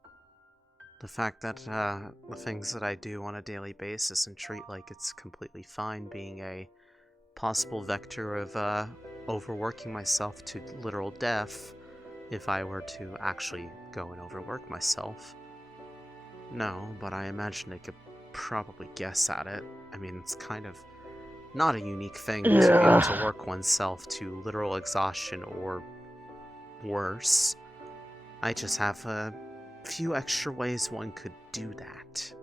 The fact that the things that I do on a daily basis and treat like it's completely fine being a possible vector of overworking myself to literal death if I were to actually go and overwork myself. No, but I imagine they could probably guess at it. I mean, it's kind of not a unique thing to be able to work oneself to literal exhaustion or worse. I just have a few extra ways one could do that.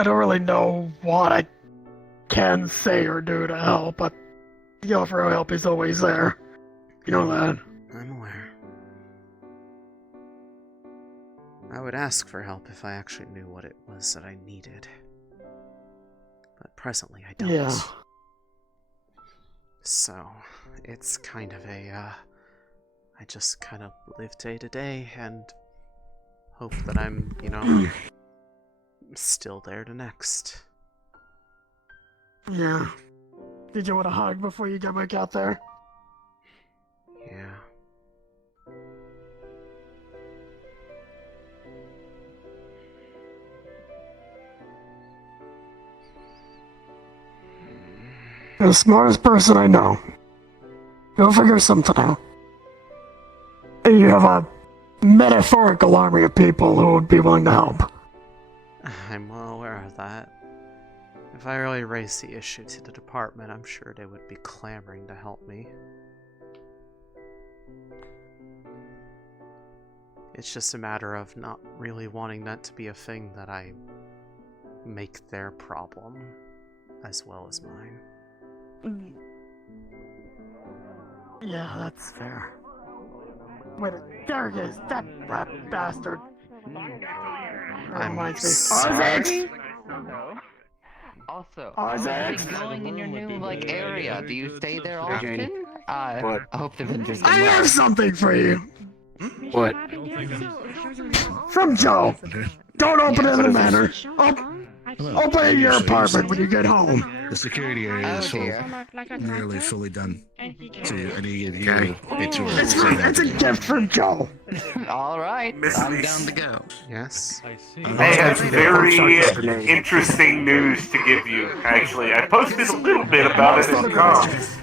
I don't really know what I can say or do to help, but The offer of help is always there. You know that. I'm aware. I would ask for help if I actually knew what it was that I needed. But presently I don't. Yeah. So, it's kind of a, I just kind of live day to day and hope that I'm, still there to next. Yeah. Did you want a hug before you get back out there? Yeah. You're the smartest person I know. You'll figure something out. And you have a metaphorical army of people who would be willing to help. I'm well aware of that. If I really raised the issue to the department, I'm sure they would be clamoring to help me. It's just a matter of not really wanting that to be a thing that I make their problem as well as mine. Yeah, that's fair. Wait, there he is, that rat bastard. I'm reminds me. sorry. Also, Isaac? going in your new area. Do you stay there often? I hope the Avengers. I have something for you. What? From Joe. Don't open it in the manor. Open it in your apartment when you get home. The security area is nearly fully done. To any of you, It's a gift from Joe. All right, I'm down to go. Yes. I have very interesting news to give you, actually. I posted a little bit about it in the comments.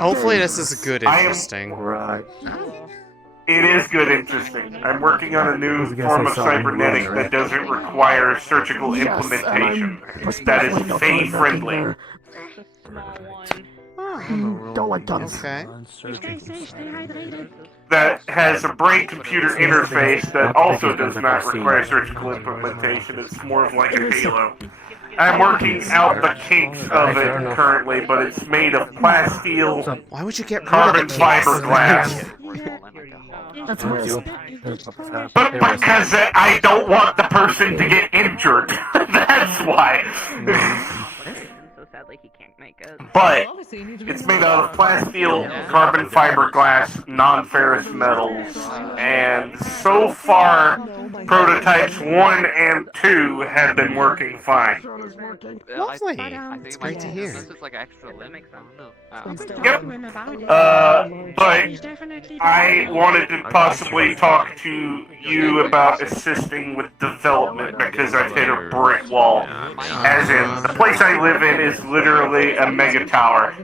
Hopefully this is a good interesting. It is good interesting. I'm working on a new form of cybernetic that doesn't require surgical implementation. That is Fae-friendly. Don't like guns. Okay. That has a brain-computer interface that also does not require surgical implementation. It's more of like a halo. I'm working out the kinks of it currently, but it's made of plasteel, Why would you get rid carbon of the fiberglass. That's weird. But because I don't want the person to get injured. That's why. So sadly he can't make it. But it's made out of plasteel, carbon fiberglass, non-ferrous metals, and so far, prototypes 1 and 2 have been working fine. Lovely. It's great to hear. This is like extra limit. Yep. But I wanted to possibly talk to you about assisting with development because I've hit a brick wall. As in, the place I live in is literally a mega tower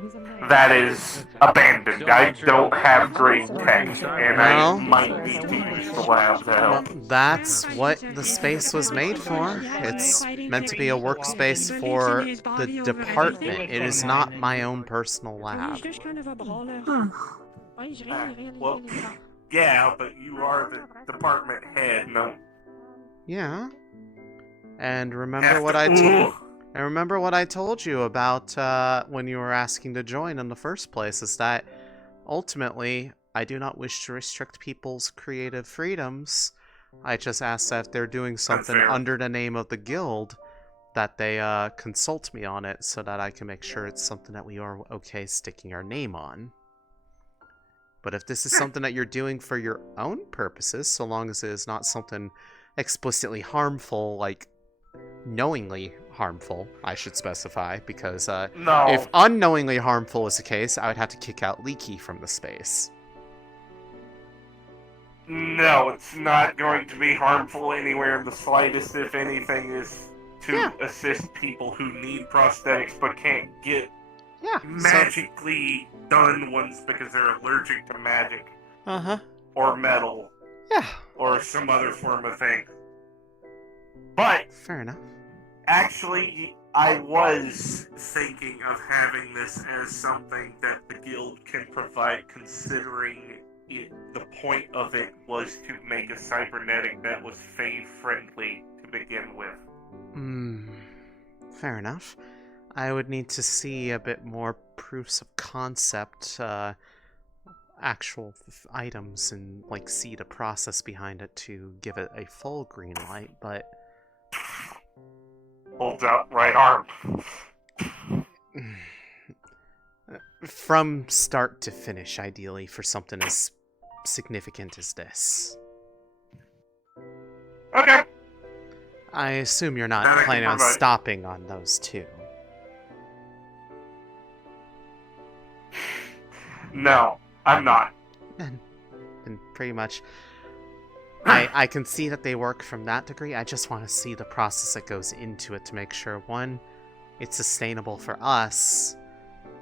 that is abandoned. I don't have great tech, and I might need to use the lab to help. That's what the space was made for. It's meant to be a workspace for the department. It is not my own personal lab. Well, yeah, but you are the department head, no? Yeah. And remember what I told. And remember what I told you about when you were asking to join in the first place, is that ultimately I do not wish to restrict people's creative freedoms. I just ask that if they're doing something under the name of the guild, that they consult me on it so that I can make sure it's something that we are okay sticking our name on. But if this is something that you're doing for your own purposes, so long as it is not something explicitly harmful, like knowingly harmful, I should specify, because if unknowingly harmful is the case, I would have to kick out Leaky from the space. No, it's not going to be harmful anywhere in the slightest. If anything, is to assist people who need prosthetics but can't get magically done ones because they're allergic to magic. Or metal. Or some other form of thing. But fair enough. Actually, I was thinking of having this as something that the guild can provide, considering the point of it was to make a cybernetic that was Fae-friendly to begin with. Fair enough. I would need to see a bit more proofs of concept, actual items, and like see the process behind it to give it a full green light, but Holds out right arm. from start to finish, ideally, for something as significant as this. Okay. I assume you're not That I can planning on provide. stopping on those two. No, I'm not. And pretty much, I can see that they work from that degree. I just want to see the process that goes into it to make sure, one, it's sustainable for us,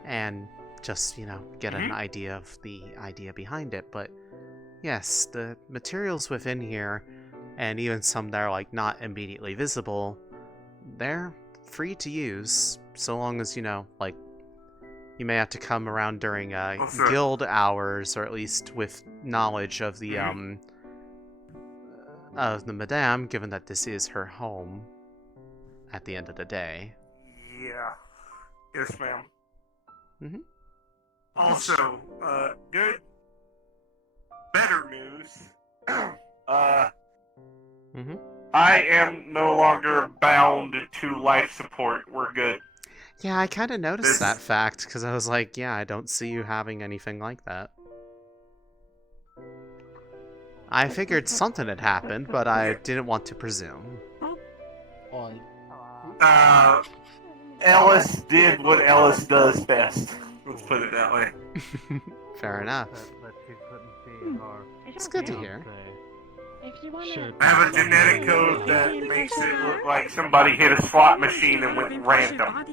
and just, get an idea of the idea behind it. But yes, the materials within here, and even some that are like not immediately visible, they're free to use, so long as, like, you may have to come around during sure. guild hours, or at least with knowledge of the madame, given that this is her home at the end of the day. Yeah. Yes, ma'am. Mm-hmm. Also, good. Better news. Mm-hmm. I am no longer bound to life support. We're good. Yeah, I kind of noticed that fact, because I was like, yeah, I don't see you having anything like that. I figured something had happened, but I didn't want to presume. Ellis did what Ellis does best. Let's put it that way. Fair enough. It's good to hear. I have a genetic code that makes it look like somebody hit a slot machine and went random.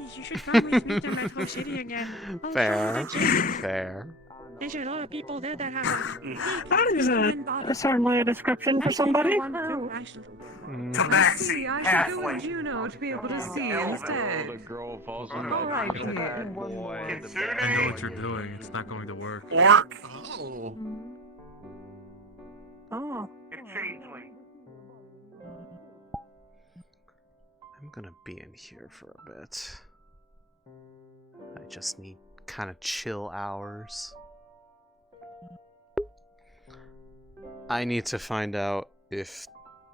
Fair. Fair. There's a lot of people there that have That is certainly a description for somebody. Tabaxi, I should go with halfling. Juno to be able to see instead. The girl falls in All right, kid. I know what you're doing. It's not going to work. Orc. Oh. And changeling. I'm gonna be in here for a bit. I just need kind of chill hours. I need to find out if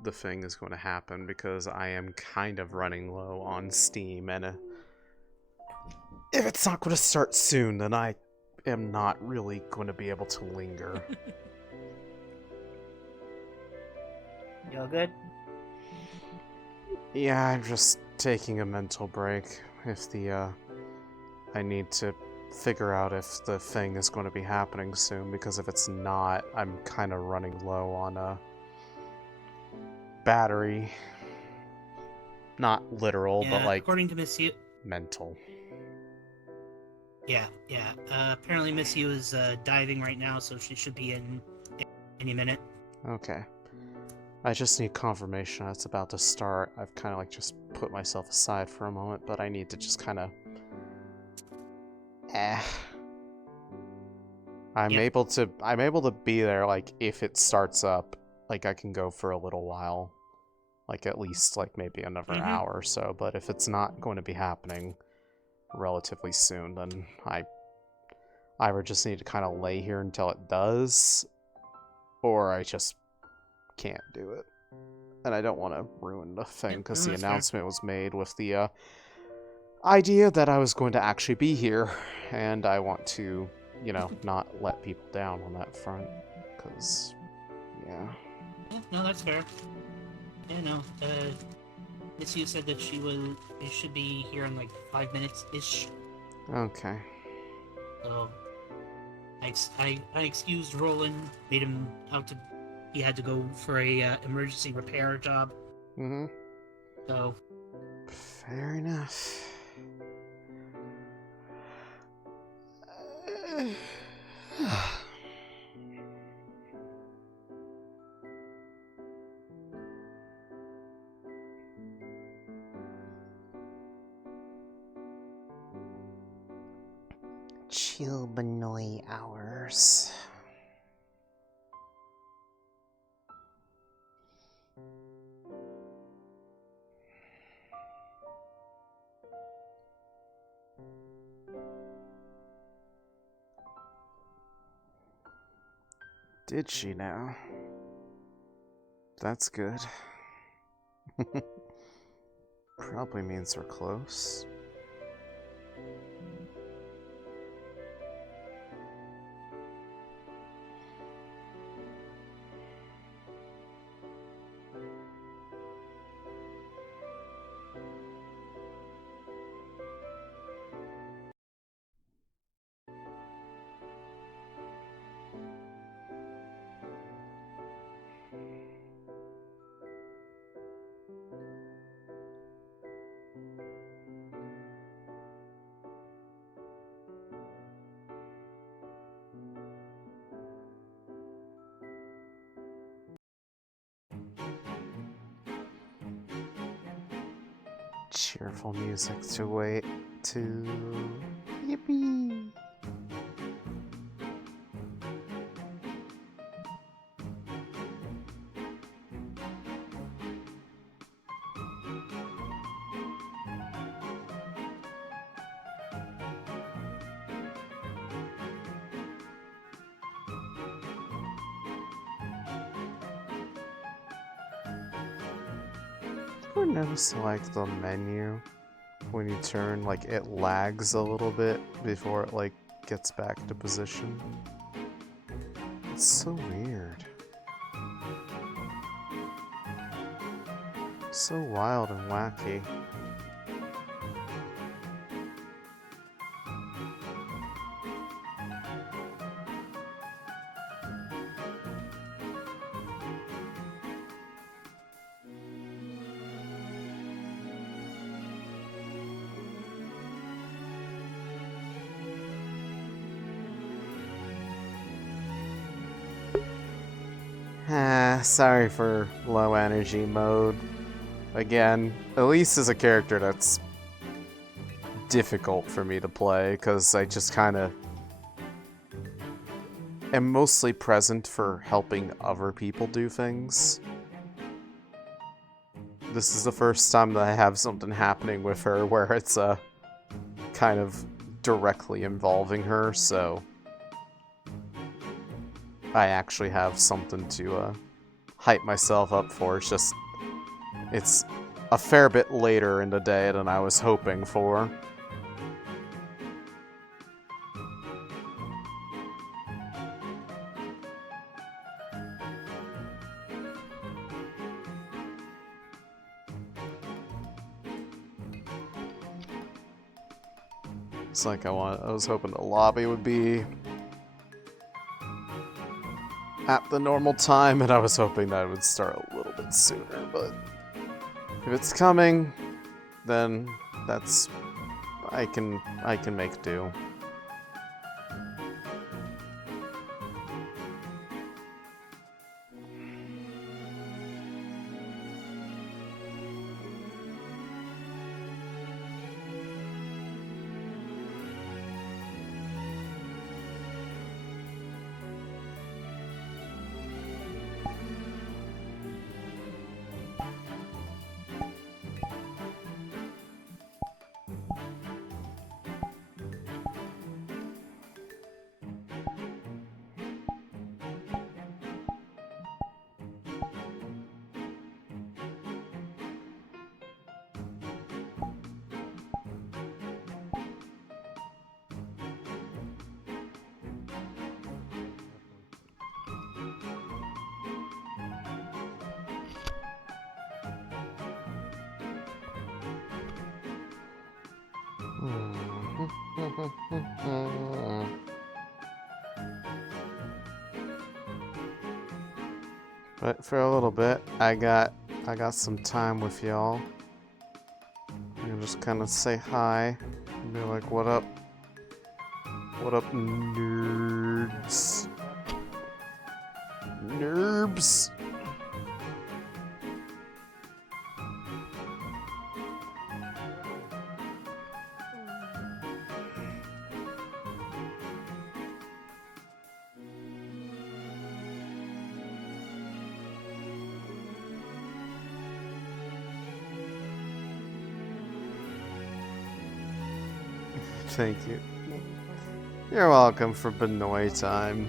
the thing is going to happen, because I am kind of running low on Steam, and if it's not going to start soon, then I am not really going to be able to linger. You all good? Yeah, I'm just taking a mental break. If I need to figure out if the thing is going to be happening soon, because if it's not, I'm kind of running low on a battery. Not literal, Yeah, but like according to Miss Yu. mental. Yeah. Apparently Miss Yu is diving right now, so she should be in any minute. Okay. I just need confirmation it's about to start. I've kind of like just put myself aside for a moment, but I need to just kind of... I'm able to be there, like, if it starts up, like, I can go for a little while. Like, at least, like, maybe another hour or so, but if it's not going to be happening relatively soon, then I either just need to kind of lay here until it does, or I just can't do it. And I don't want to ruin the thing, because the announcement was made with the idea that I was going to actually be here, and I want to, not let people down on that front, because, yeah. No, that's fair. Yeah, no, Miss Yu said that it should be here in like 5 minutes-ish. Okay. So, I excused Roland, made him he had to go for a emergency repair job. Mm-hmm. So. Fair enough. Chilbanoy hours. Did she now? That's good. Probably means we're close. Cheerful music to wait to. Yippee! Ever notice like the menu when you turn, like it lags a little bit before it like gets back to position? It's so weird. So wild and wacky. Sorry for low energy mode. Again, Elise is a character that's difficult for me to play because I just kind of am mostly present for helping other people do things. This is the first time that I have something happening with her where it's kind of directly involving her, so I actually have something to hype myself up for. It's just, it's a fair bit later in the day than I was hoping for. It's like I was hoping the lobby would be at the normal time, and I was hoping that it would start a little bit sooner, but if it's coming, then that's I can make do. But for a little bit, I got some time with y'all. You just kind of say hi and be like, "What up? What up, nerds? Nerbs." Thank you. You're welcome for Benoit time.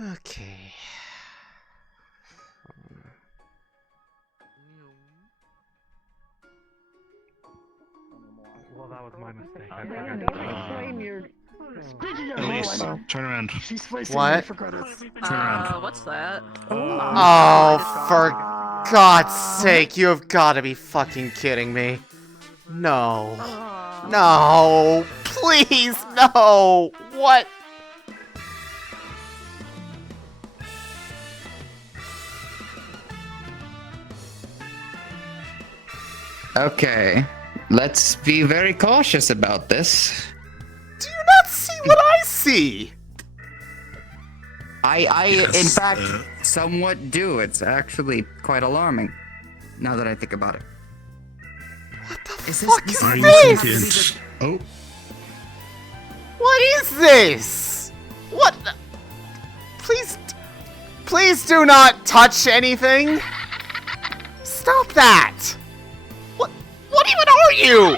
Okay. Well, that was my mistake. Elise, turn around. She's wasting What? money for credits. Turn around. What's that? Oh, for God's sake, you have got to be fucking kidding me. No. No. Please, no. What? Okay, let's be very cautious about this. Do you not see what I see? In fact, somewhat do. It's actually quite alarming, now that I think about it. What the is fuck this? is this? Oh. What is this? What the? Please do not touch anything. Stop that. What even are you?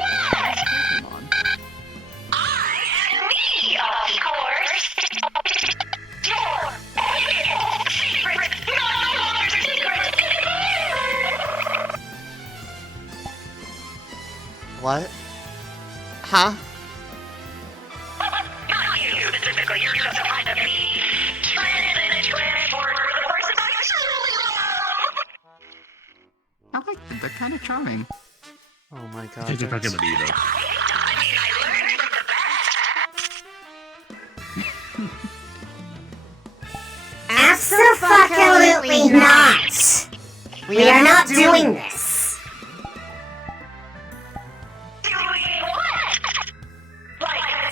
What? Huh? I like them. They're kind of charming. Oh my god. I think they're talking about Evo. Absolutely not! We are not doing this!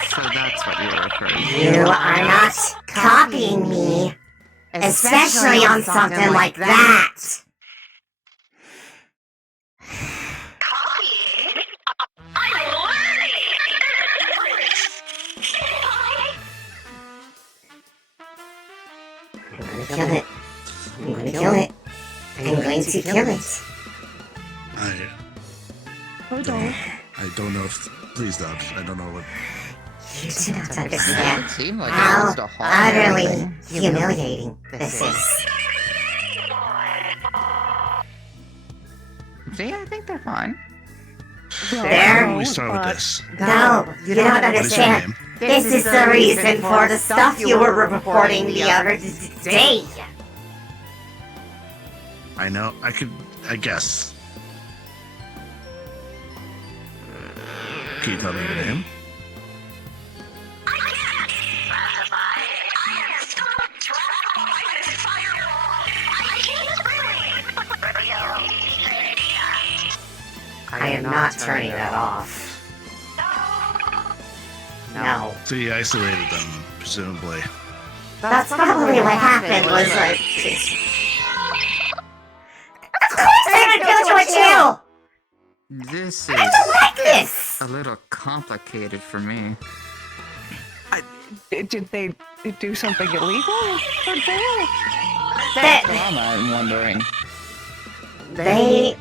So that's what you're referring to. You are not copying me, especially on something like that! Kill it. I'm gonna kill it. I'm going to kill it. I don't know if. Please don't. I don't know what. You do not understand seem like how it was a hard utterly thing. humiliating this is. See, I think they're fine. There? Why don't we start with this? No, you don't What is your understand. name? This is the reason for the stuff you were reporting the other day. I know. I guess. Can you tell me your name? I am not turning that off. No. So you isolated them, presumably. That's probably what happened was like... Of course I'm gonna do it too! This I don't like is this! a little complicated for me. Did they do something illegal? That's what I'm wondering. They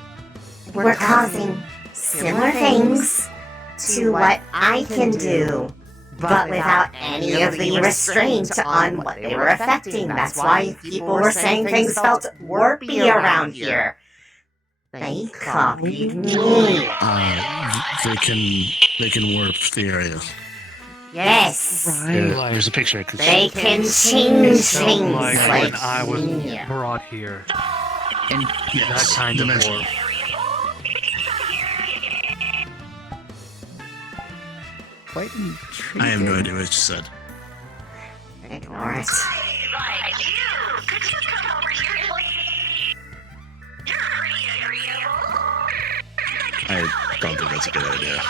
were causing similar things to what I can do, but without any of the restraint on what they were affecting. That's why people were saying things felt warpy around here. They copied me. They can warp the areas. Yes. Here's a picture. They can change things Like like when I was me. brought here. And That kind of war. Quite intriguing. I have no idea what you said. Ignore it. I don't think that's a good idea.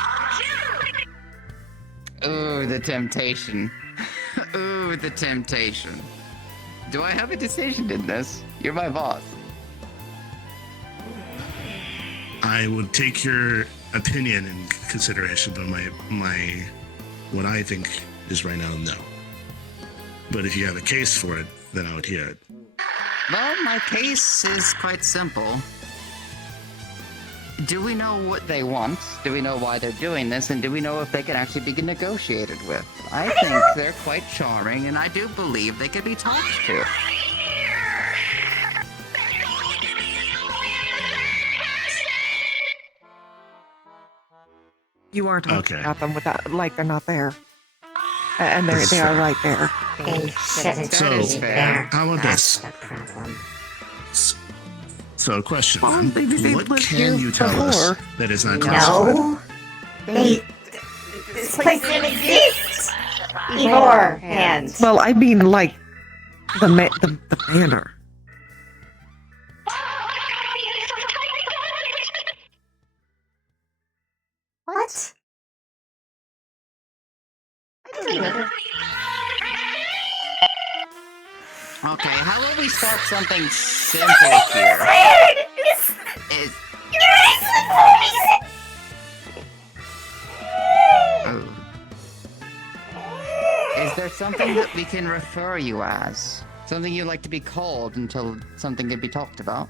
Ooh, the temptation. Ooh, the temptation. Do I have a decision in this? You're my boss. I would take your opinion in consideration, but my what I think is right now, no. But if you have a case for it, then I would hear it. Well, my case is quite simple. Do we know what they want? Do we know why they're doing this? And do we know if they can actually be negotiated with? I think they're quite charming, and I do believe they could be talked to. You are talking about them without, like they're not there. And they are right there. They shouldn't So, be there. how about That's this? the problem. So, question. Well, maybe they what lived can here you tell us before. that is not classified? No. This place didn't exist beforehand. Well, I mean, like, the manor. What? I don't know. Okay, how about we start something simple here? Is Oh. Is there something that we can refer you as? Something you'd like to be called until something can be talked about?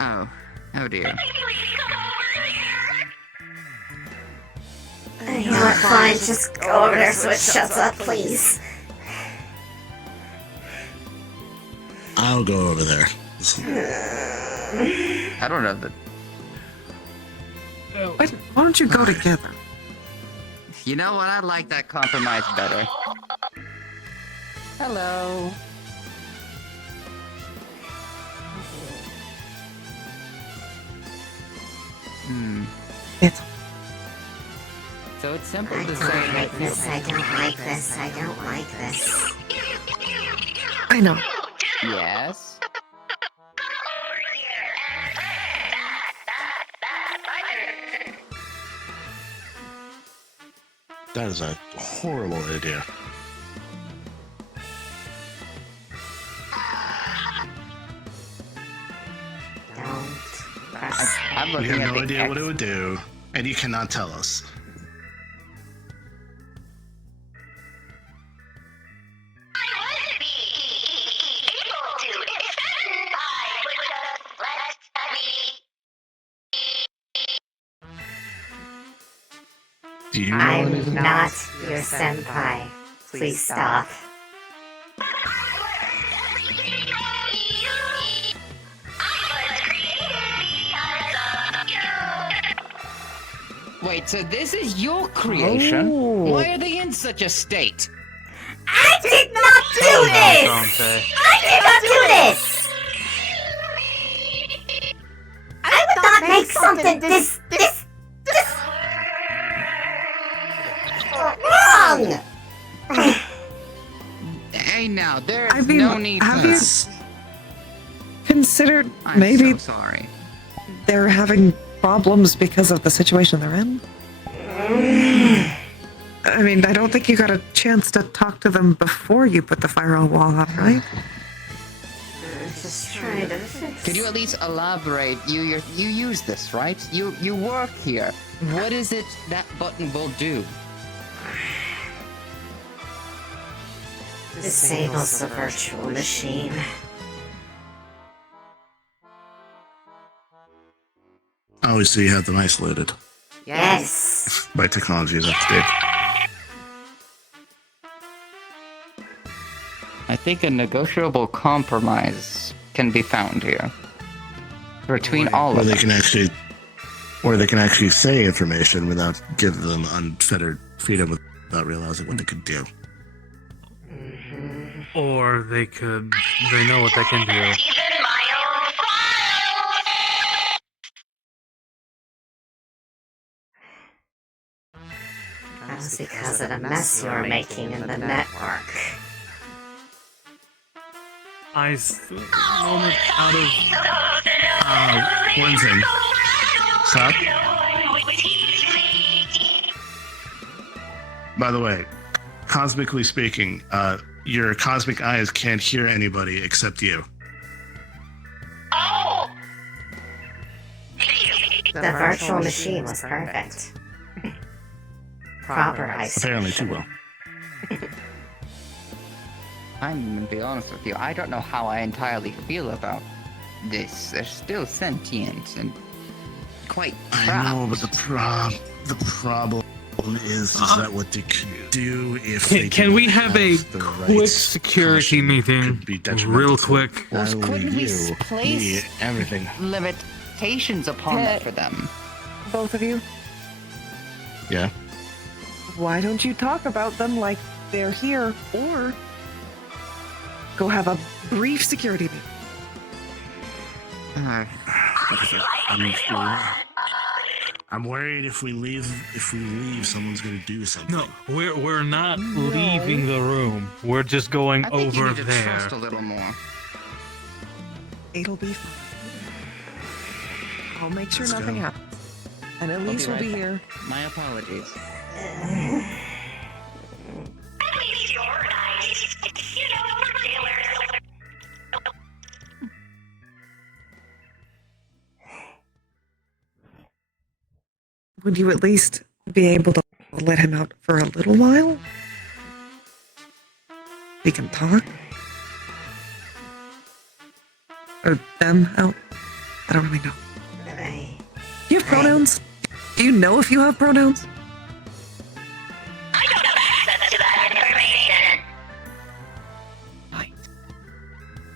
Oh. Oh dear. You know what, fine, just go over there so it shuts up, please. I'll go over there. I don't know that. Why don't you go together? You know what? I like that compromise better. Hello. It's. So it's simple I to don't say like that this, I don't like this, I don't like this. I know. Yes. That is a horrible idea. I'm We looking have at no the idea what X. it would do, and you cannot tell us. Do you know anything? I'm not your senpai. Please stop. Wait, so this is your creation? Oh. Why are they in such a state? I did not do this! I did not do this! I would not make something this wrong! Hey now, there's I mean, no need have for you this. considered I'm maybe so sorry. they're having problems because of the situation they're in? I mean, I don't think you got a chance to talk to them before you put the firewall wall up, right? I'm just trying to fix. Could you at least elaborate? You use this, right? You work here. What is it that button will do? Disables the virtual machine. Oh, so you have them isolated Yes. by technology is up to date. I think a negotiable compromise can be found here. Between all Where of they them. can actually, where they can actually say information without giving them unfettered freedom without realizing what they could do. Or they know what they can do. That was because of the mess you were making in the network. Moment out of. One thing. Stop. By the way, cosmically speaking, your cosmic eyes can't hear anybody except you. The virtual machine was perfect. Proper isolation. Apparently too well. behind them, and be honest with you, I don't know how I entirely feel about this. They're still sentient and quite I trapped. know, but the problem is that what they could do if they Can we have a the quick right security meeting, real quick? Well, Not only couldn't we you, place me, everything. limitations upon that for them? Both of you, Yeah. why don't you talk about them like they're here, or go have a brief security meeting? I'm worried if we leave, someone's gonna do something. No, we're not leaving the room. We're just going I think you over need to there. trust a little more. It'll be fine. I'll make sure Let's nothing go. happens. And Elise will right be back. here. My apologies. Would you at least be able to let him out for a little while? We can talk? Or them out? I don't really know. Do you have pronouns? Do you know if you have pronouns?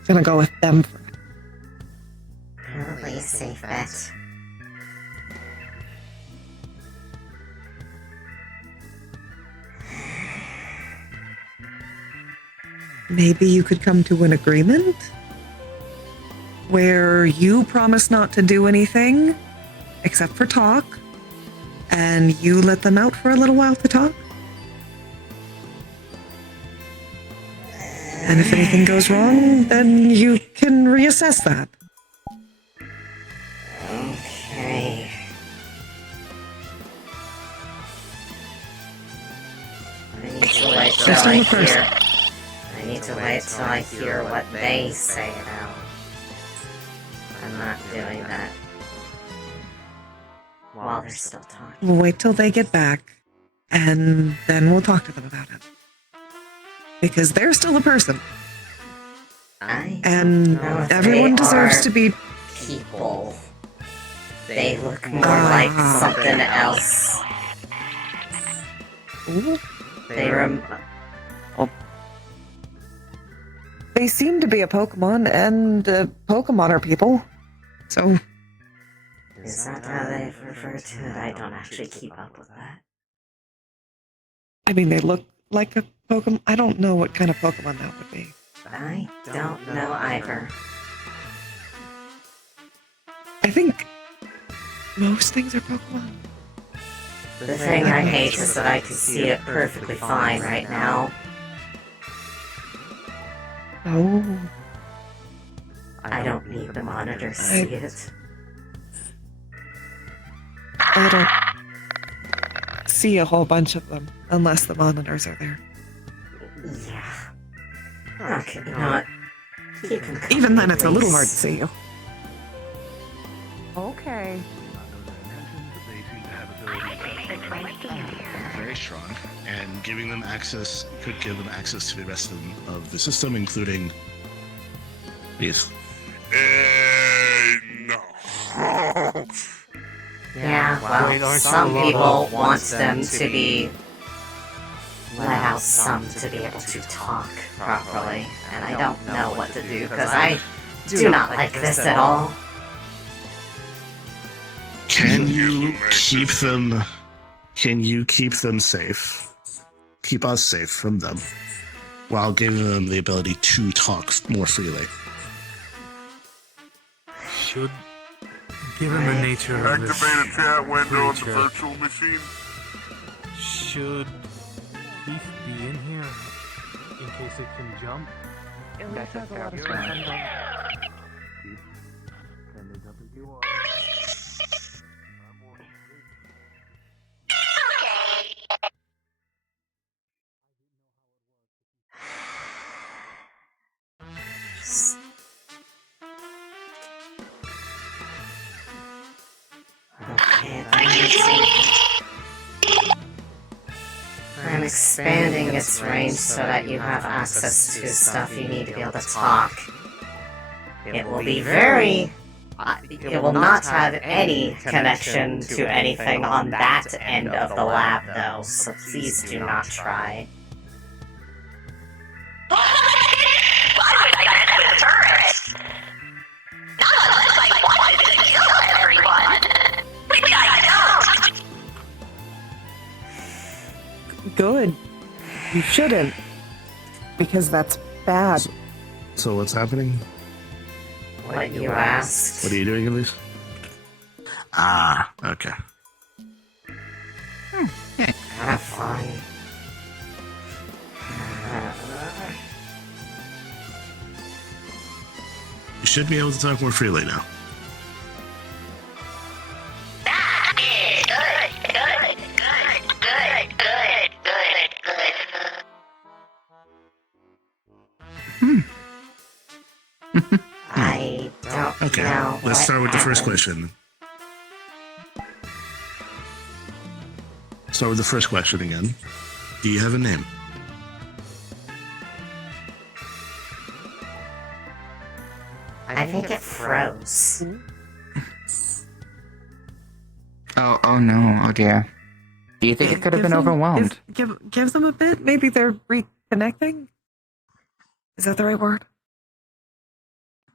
Gonna go with them for Probably a safe bet. maybe you could come to an agreement where you promise not to do anything except for talk, and you let them out for a little while to talk. And if anything goes wrong, then you can reassess that. Okay. I need to wait till Just I on the first. hear. I need to wait till I hear what they say now. I'm not doing that while they're still talking. We'll wait till they get back, and then we'll talk to them about it. Because they're still a person. And know if everyone they deserves are to be... people. They look more like something else. Ooh. They seem to be a Pokemon, and Pokemon are people. So... Is that how they refer to it? I don't actually keep up with that. I mean, they look like a Pokemon. I don't know what kind of Pokemon that would be. I don't know either. I think most things are Pokemon. The thing I hate is that I can see it perfectly fine right now. Oh. I don't need the monitor to see it. I don't see a whole bunch of them unless the monitors are there. Yeah. Okay, you know what? Keep him company, Even then, it's a little please. hard to see you. Okay. Very strong, and giving them access could give them access to the rest of the system, including these. No. Yeah, well, some people want them to be let out, some to be able to talk properly, and I don't know what to do because I do not like this at all. Can you keep them? Can you keep them safe? Keep us safe from them, while giving them the ability to talk more freely. Should, given the nature of this Activate a chat window on the creature, virtual machine. should Keith be in here in case it can jump? Elise has a lot of stuff on there. Okay, let me expanding its range so that you have access to stuff you need to be able to talk. It will be very... it will not have any connection to anything on that end of the lab, though, so please do not try. Good. You shouldn't. Because that's bad. So what's happening? What you asked. What are you doing, Elise? Ah, okay. Have fun. You should be able to talk more freely now. I don't Okay, know. let's start with the first question. Start with the first question again. Do you have a name? I think it froze. Oh no, oh dear. Do you think it could have been overwhelmed? Give them a bit. Maybe they're reconnecting. Is that the right word?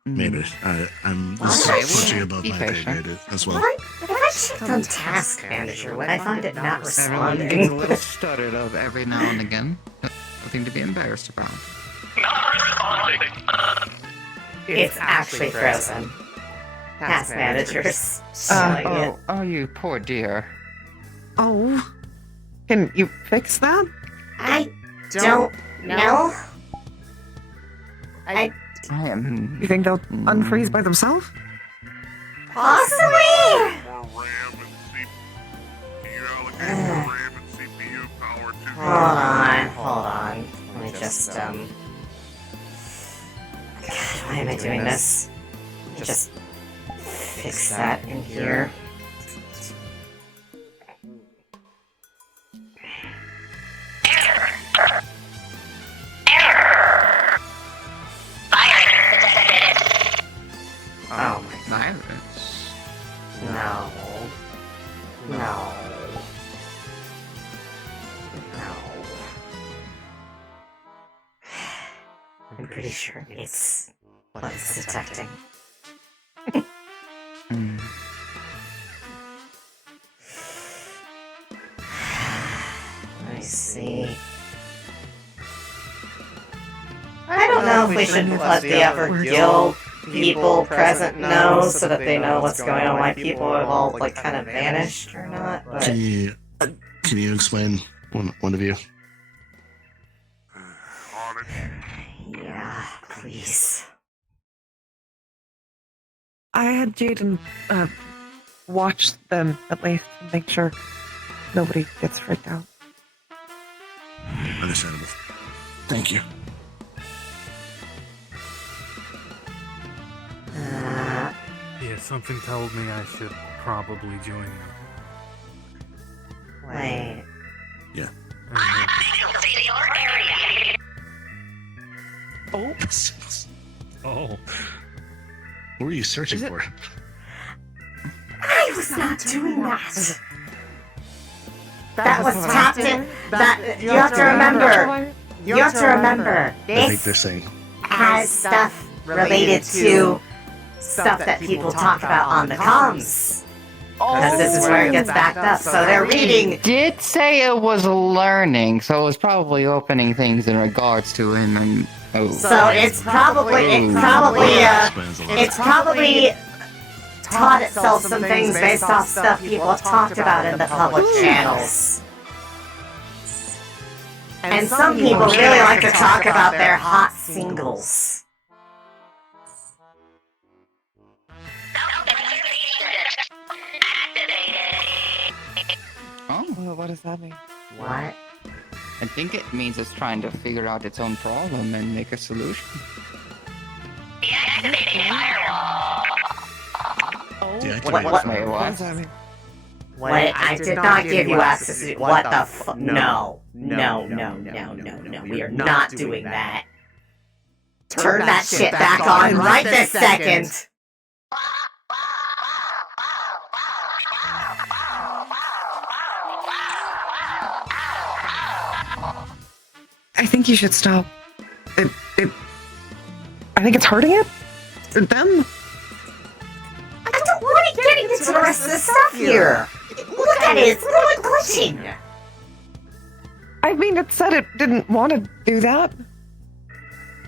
Maybe. I'm switching above my pay grade as well. If I checked on Task Manager, would I find it not Everyone gets a responding? little stuttered of every now and again. Nothing to be embarrassed about. It's actually frozen. Task Manager's showing it. Oh, you poor dear. Oh. Can you fix that? I don't know. I You think they'll unfreeze by themselves? possibly. Hold on. Let me just God, why am I doing this? Just fix that in here. Oh my Virus. No. No. I'm pretty sure it's what it's detecting. I see. I don't know if we should let the upper guild people present know so that they know what's going on, why people have all like kind of vanished or not. But Can you explain one of you? yeah, please. I had Jaden watch them at least and make sure nobody gets freaked out. Understandable. Thank you. Yeah, something told me I should probably join you. Wait. Yeah. Oh. Oh. What were you searching for? I was not doing that. That was tapped in. That you have to remember. You have to remember. I think they're This saying. has stuff related to stuff that people talk about on the comms. Because this is where it gets backed up. So they're reading. Did say it was learning, so it was probably opening things in regards to him and. Oh. So it's probably taught itself some things based off stuff people have talked about in the public channels. And some people really like to talk about their hot singles. Oh. What does that mean? What? I think it means it's trying to figure out its own problem and make a solution. Oh. Deactivating What firewall. may What what? does that mean? Wait, I did not give you access to. What the fuck? No. No. We are not doing that. Turn that shit back on right this second! I think you should stop. I think it's hurting it? Them? I don't want to get into the rest of the stuff here! Look at it, it's literally glitching! I mean, it said it didn't want to do that.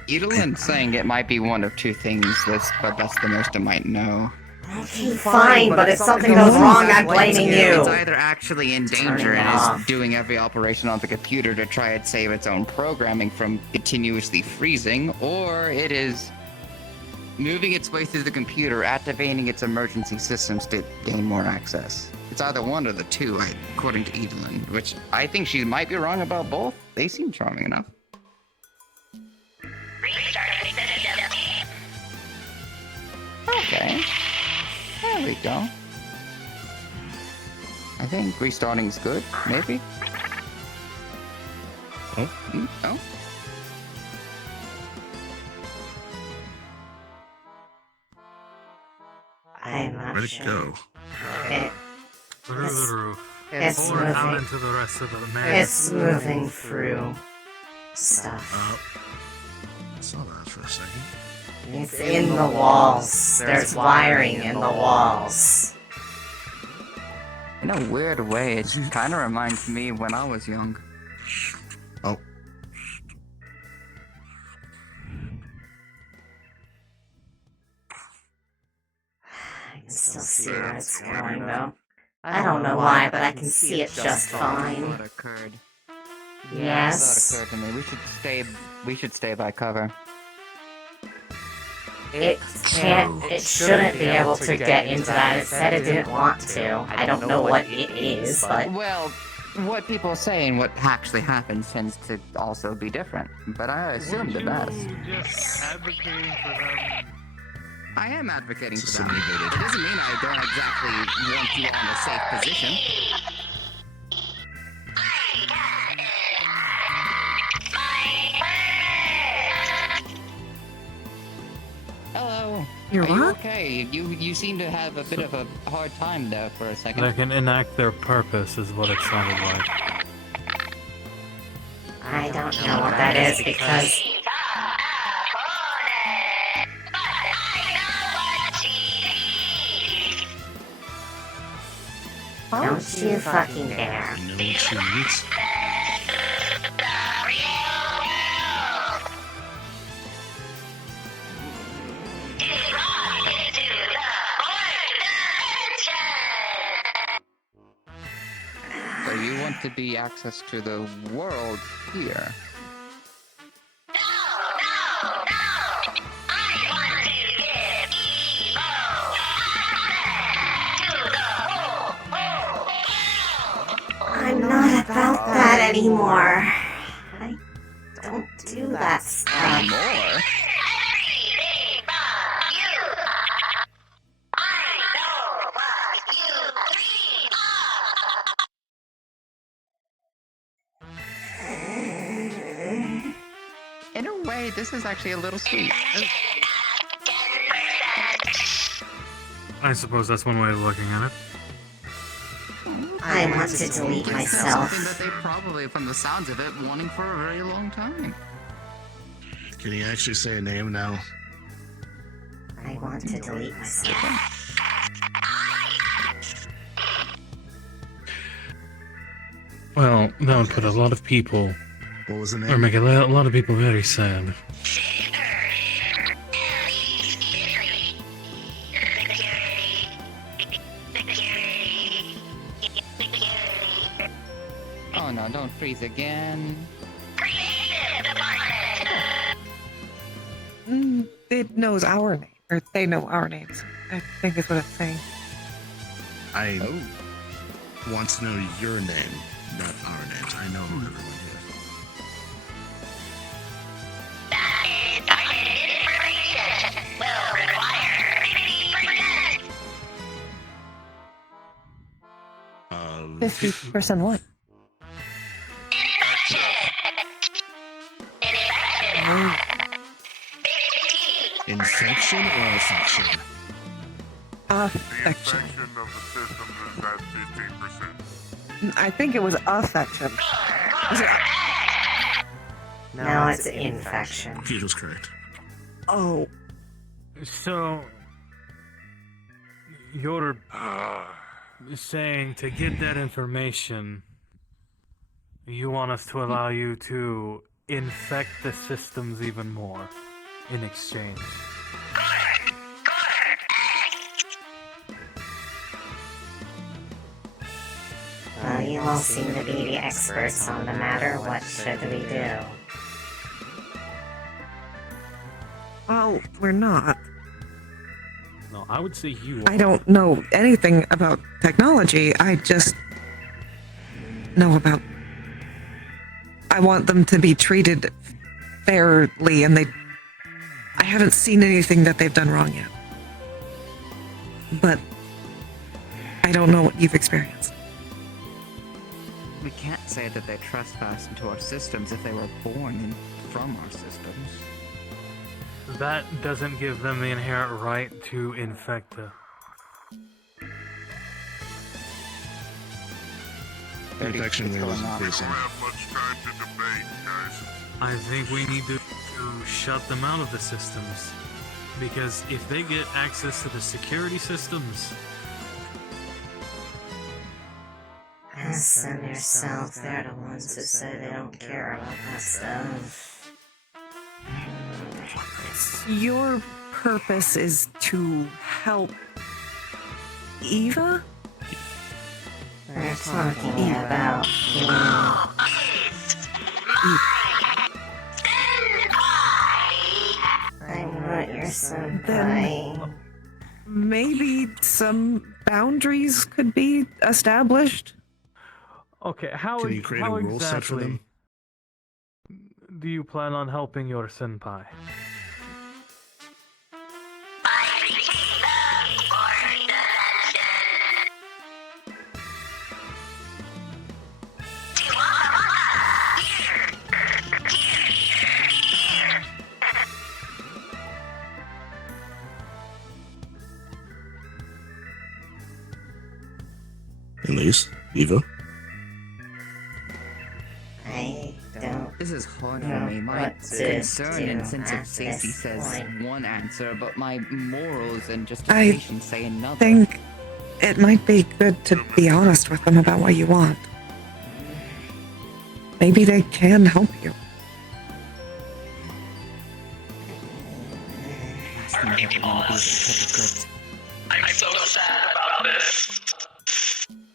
Edelyn's saying it might be one of two things, but that's the most I might know. Okay, fine, but if something goes wrong, I'm blaming you! It's either actually in danger and is doing every operation on the computer to try and save its own programming from continuously freezing, or it is moving its way through the computer, activating its emergency systems to gain more access. It's either one or the two, according to Edelyn, which I think she might be wrong about both. They seem charming enough. Okay. There we go. I think restarting's good, maybe? Oh? Oh? I'm not Where'd it sure. go? Through the roof. It's or out moving. into the rest of the map. It's moving through stuff. I saw that for a second. It's in the walls. There's wiring in the walls. In a weird way, it kind of reminds me when I was young. Oh. I can still see where it's going, though. I don't know why, but I can see it just fine. What occurred? Yes. That occurred to me. We should stay by cover. It can't, it shouldn't be able to get into that. It said it didn't want to. I don't know what it is, but... Well, what people say and what actually happens tends to also be different. But I assume the best. Just advocating for them. I am advocating for them. It doesn't mean I don't exactly want you all in a safe position. Hello. You're Are you what? okay? You seem to have a bit of a hard time there for a second. They can enact their purpose, is what it sounded like. I don't know what that is because... Don't you fucking dare. You know what she needs? So you want to be access to the world here? I'm not about that anymore. I don't do that stuff. More? In a way, this is actually a little sweet. I suppose that's one way of looking at it. I want to delete myself. Something that they probably, from the sounds of it, wanting for a very long time. Can you actually say a name now? I want to delete myself. Well, that would put a lot of people, What was the or name? make a lot of people very sad. Oh no, don't freeze again. It knows our name, or they know our names. I think is what it's saying. I want to know your name, not our names. I know everyone here. 50% what? Infection or affection? Affection. The infection of the system is at 15%. I think it was affection. Was it? No, it's infection. Peter's correct. Oh. So, you're saying to get that information, you want us to allow you to infect the systems even more in exchange. Well, you all seem to be the experts on the matter. What should we do? Well, we're not. No, I would say you I don't know anything about technology. I just know about. I want them to be treated fairly, and I haven't seen anything that they've done wrong yet. But I don't know what you've experienced. We can't say that they trespass into our systems if they were born from our systems. That doesn't give them the inherent right to infect the... Infection rate is increasing. I think we need to shut them out of the systems. Because if they get access to the security systems... Ask them yourself. They're the ones who say they don't care about that stuff. Your purpose is to help Eva? We're talking about you. I want your senpai. Then maybe some boundaries could be established? Okay, how, Can you create a rule set for them? Do you plan on helping your senpai? Elise? Eva? I don't. This is hard for know me. My what to concern do and sense at of safety this says point. one answer, but my morals and I justification say another. think it might be good to be honest with them about what you want. Maybe they can help you. I'm so sad about this.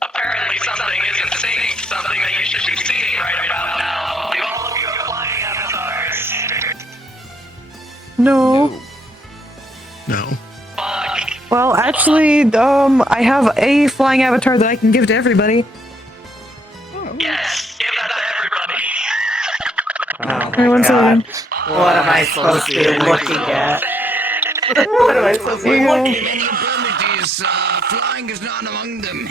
Apparently something isn't synced, something that you should be seeing right about now. Do all of you have flying avatars? No. No. Well, actually, I have a flying avatar that I can give to everybody. Yes, give that to everybody. Oh Hey, one second. What am I supposed to be looking at? What am I supposed to be looking at? Many abilities, flying is not among them.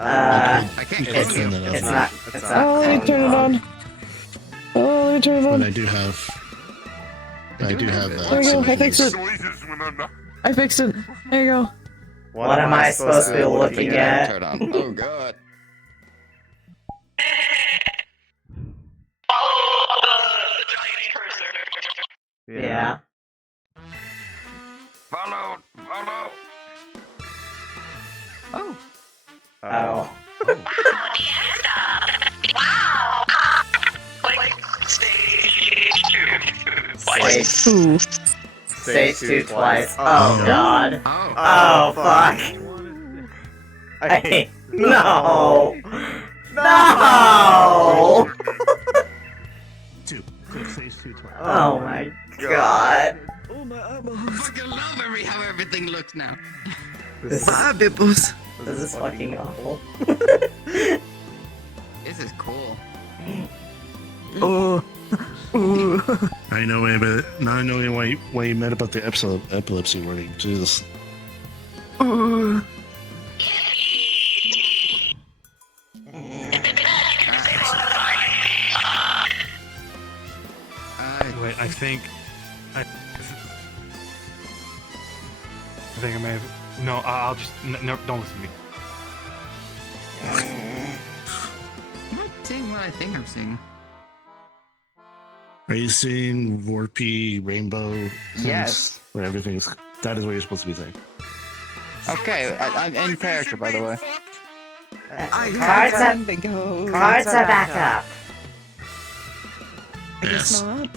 I can't it's, clone you. it's not. Oh, let me turn it on. Oh, let me turn it But on. I do have that. There you go, I fixed it. I fixed it. There you go. What am I supposed to be looking at? Turn on. Oh god. Yeah. Follow. Oh. Oh. Stage 2 twice. Oh god. Oh fuck. No. No. Stage 2 twice. Oh my god. Oh my eyeballs. Fucking love how everything looks now. My eyeballs. This is fucking awful. This is cool. Oh. I know why you meant about the epilepsy warning. Jesus. I think I think I may have. No, I'll just no. Don't listen to me. I'm not seeing what I think I'm seeing. Are you seeing warpy rainbow things Yes. where everything's... That is what you're supposed to be saying. Okay, I'm in character, by the way. Cards are back up. I guess not.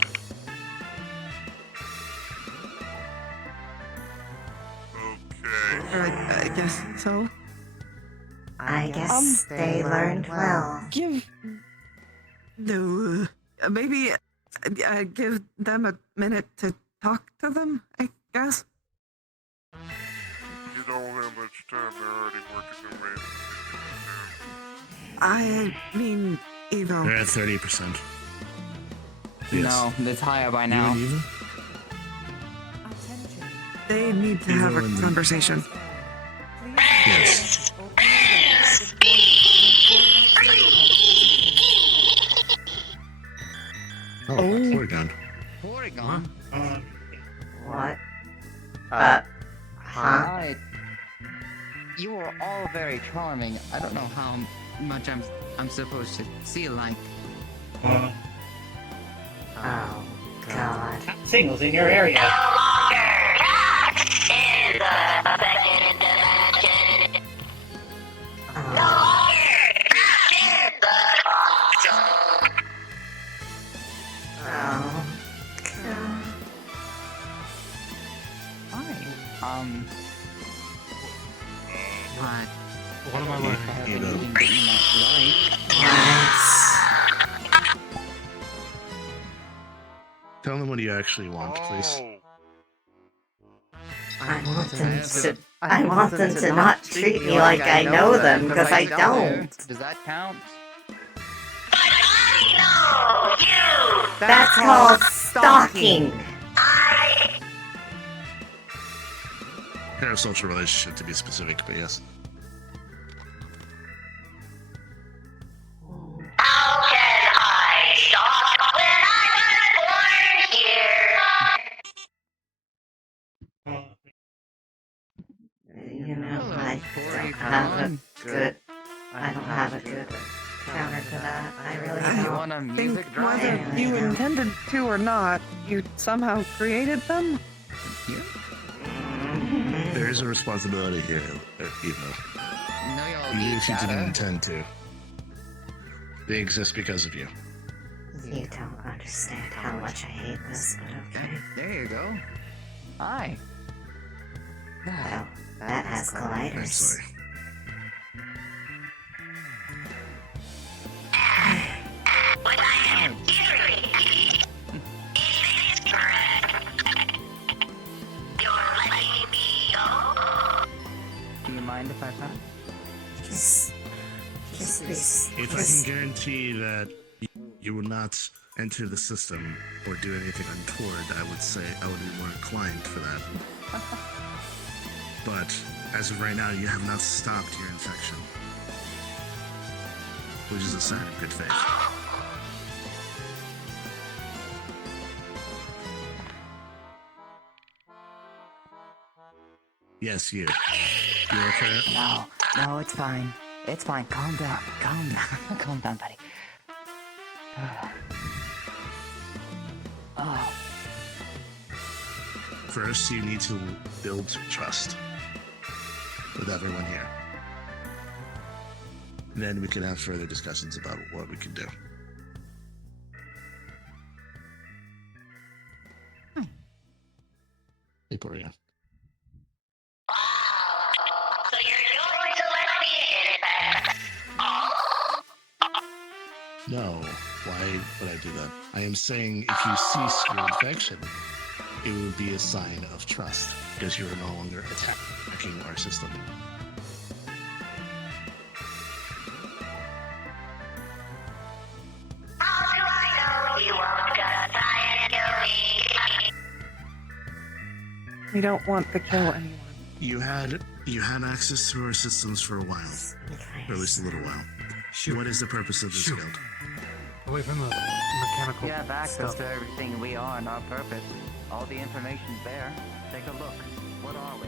I guess so. I guess they learned well. No. Maybe give them a minute to talk to them, I guess. You don't have much time. They're already working their way. I mean, Evo. They're at 30%. Yes. No, it's higher by now. You and Eva? They need to have a conversation. Yes. Oh, Porygon. Porygon? What? Huh? You are all very charming. I don't know how much I'm supposed to see like. Oh, God. Singles in your area. What am I learning? Tell them what you actually want, please. I want them to not treat me like I know them, because I don't. Does that count? That's called stalking. Parasocial relationship, to be specific, but yes. You know, I don't have a good counter to that. I really don't. You want a music drop? Whether you intended to or not, you somehow created them? There is a responsibility here, Evo. No, y'all Even if you gotta. didn't intend to. They exist because of you. You don't understand how much I hate this, but okay. There you go. Hi. Well, that has colliders. I'm sorry. Do you mind if I pass? If I can guarantee that you will not enter the system or do anything untoward, I would say I would be more inclined for that. But as of right now, you have not stopped your infection, which is a sign of good faith. Yes, you. You okay? No, it's fine. It's fine. Calm down. Calm down. Calm down, buddy. Oh. First, you need to build trust with everyone here. Then we can have further discussions about what we can do. Hey, Porygon. No, why would I do that? I am saying if you cease your infection, it would be a sign of trust because you are no longer attacking our system. We don't want to kill anyone. You had access to our systems for a while, or at least a little while. What is the purpose of this guild? Away from the mechanical. You have access stuff. to everything we are and our purpose. All the information's there. Take a look. What are we?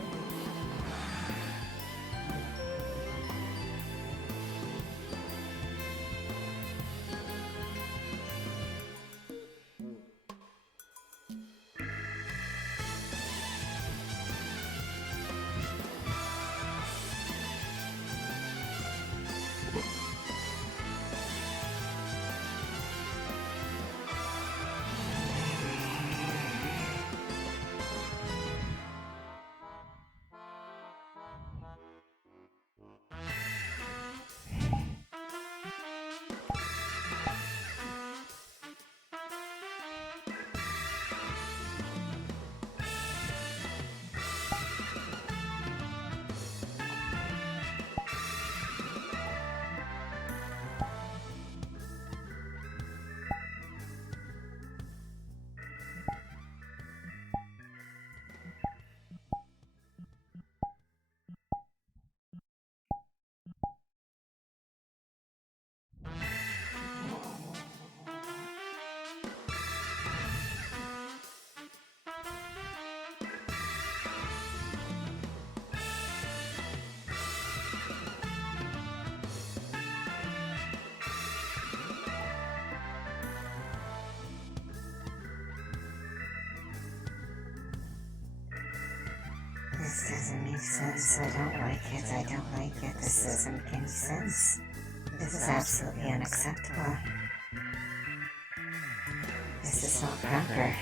This doesn't make sense. I don't like it. I don't like it. This doesn't make any sense. This is absolutely unacceptable. This is not proper.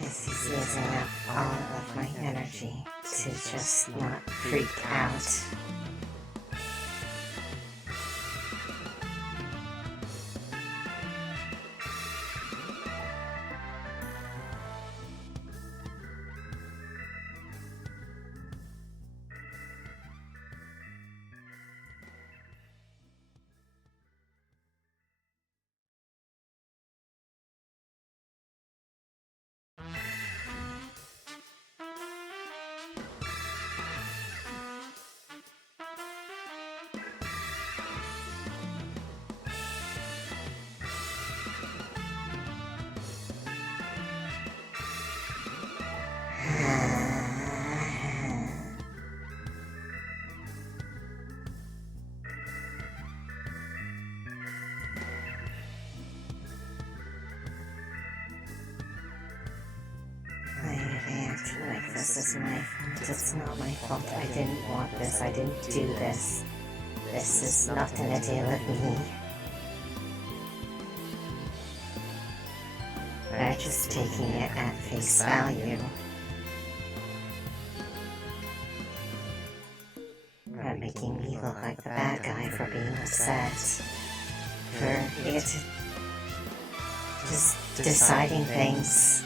This is using up all of my energy to just not freak out. Acting like this is my fault. It's not my fault. I didn't want this. I didn't do this. This is nothing to do with me. They're just taking it at face value. They're making me look like the bad guy for being upset. For it just deciding things.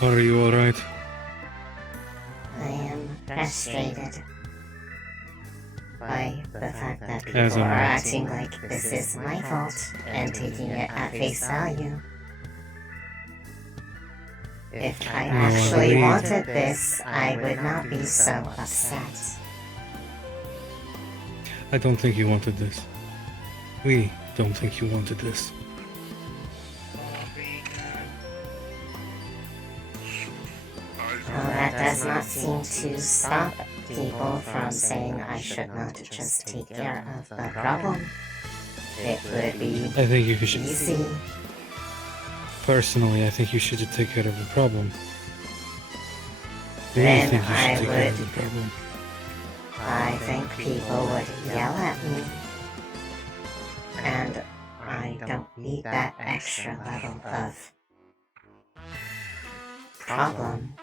Are you alright? I am frustrated by the fact that people As are am I. acting like this is my fault and taking it at face value. If I No, I actually believe- wanted this, I would not be so upset. I don't think you wanted this. We don't think you wanted this. Well, that does not seem to stop people from saying I should not just take care of the problem. It would be I think you should. easy. Personally, I think you should take care of the problem. We Then think you should I take care of would- the problem. I think people would yell at me. And I don't need that extra level of problem.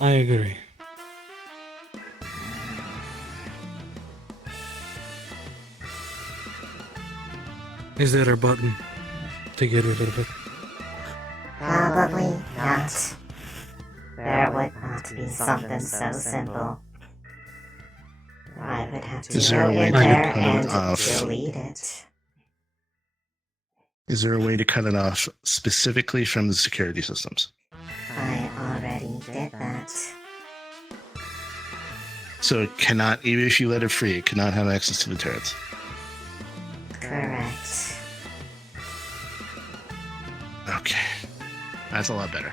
I agree. Is there a button to get rid of it? Probably not. There would not be something so simple. I would have to Is go there a way in to there cut it and off? delete it. Is there a way to cut it off specifically from the security systems? I already did that. So it cannot, even if you let it free, it cannot have access to the turrets. Correct. Okay. That's a lot better.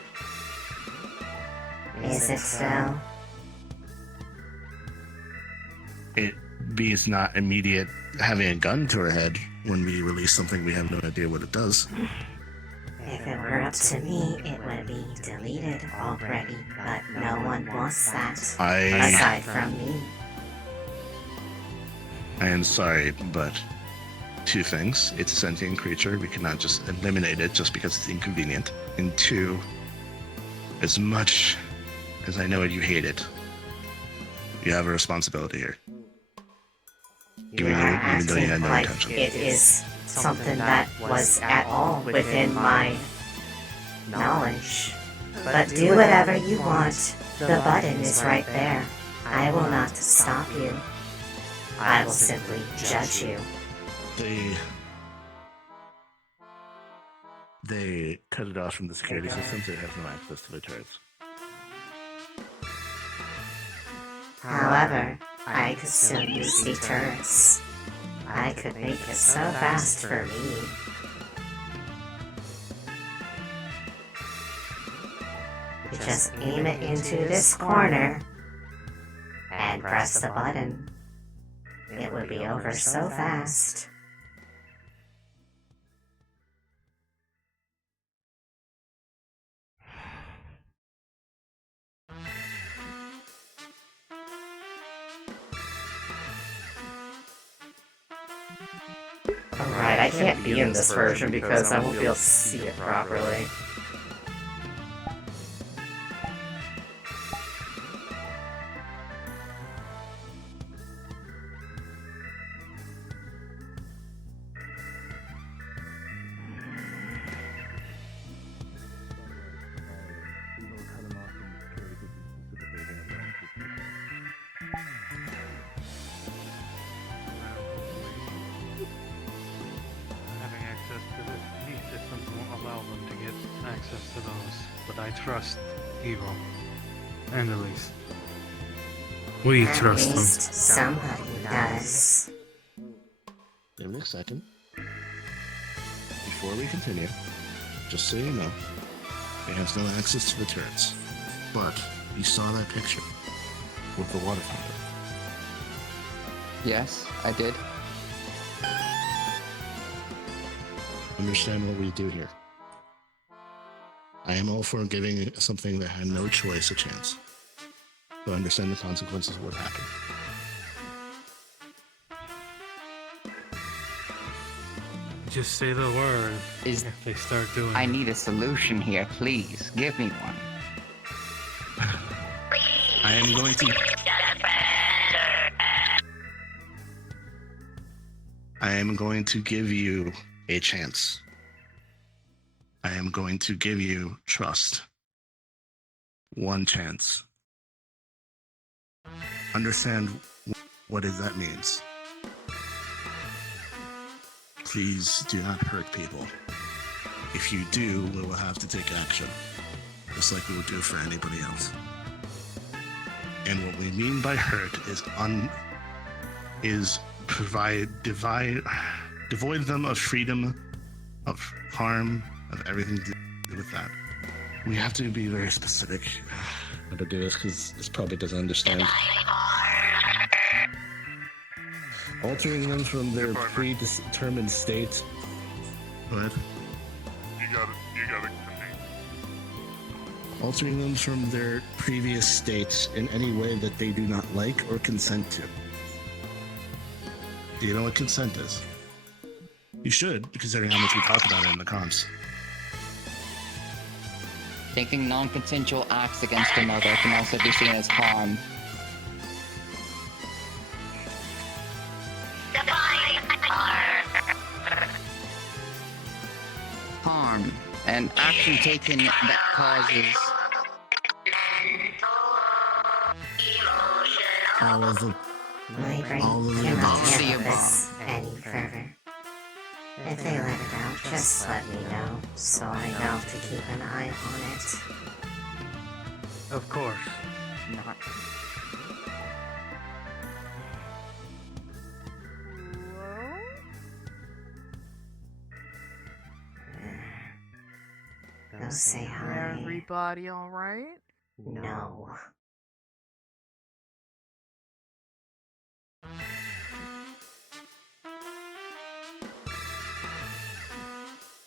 Is it still? It is not immediate having a gun to our head when we release something we have no idea what it does. If it were up to me, it would be deleted already, but no one wants that. Aside from me. I am sorry, but two things. It's a sentient creature. We cannot just eliminate it just because it's inconvenient. And two, as much as I know you hate it, you have a responsibility here. Even though you had no Like intention. it is something that was at all within my knowledge. But do whatever you want. The button is right there. I will not stop you. I will simply judge you. They cut it off from the security systems. It has no access to the turrets. However, I could still use the turrets. I could make it so fast for me. You just aim it into this corner and press the button. It would be over so fast. Alright, I can't be in this version because I won't be able to see it properly. Having access to these systems won't allow them to get access to those, but I trust Evil and Elise. We At trust least them. somebody does. Give me a second. Before we continue, just so you know, it has no access to the turrets. But you saw that picture with the water fountain. Yes, I did. Understand what we do here. I am all for giving something that had no choice a chance. But understand the consequences of what happened. Just say the word if they start doing I it. need a solution here, please. Give me one. I am going to... I am going to give you a chance. I am going to give you trust. One chance. Understand what that means. Please do not hurt people. If you do, we will have to take action, just like we would do for anybody else. And what we mean by hurt is devoid them of freedom, of harm, of everything to do with that. We have to be very specific how to do this, because this probably doesn't understand. Altering them from their predetermined state. Go ahead. You got it. Altering them from their previous states in any way that they do not like or consent to. Do you know what consent is? You should, considering how much we talk about it in the comms. Taking non-consensual acts against another can also be seen as harm. Harm. An action taken that causes all of the My brain cannot handle this any further. If they let it out, just let me know, so I know to keep an eye on it. Of course. not. Go say hi. Everybody alright? No.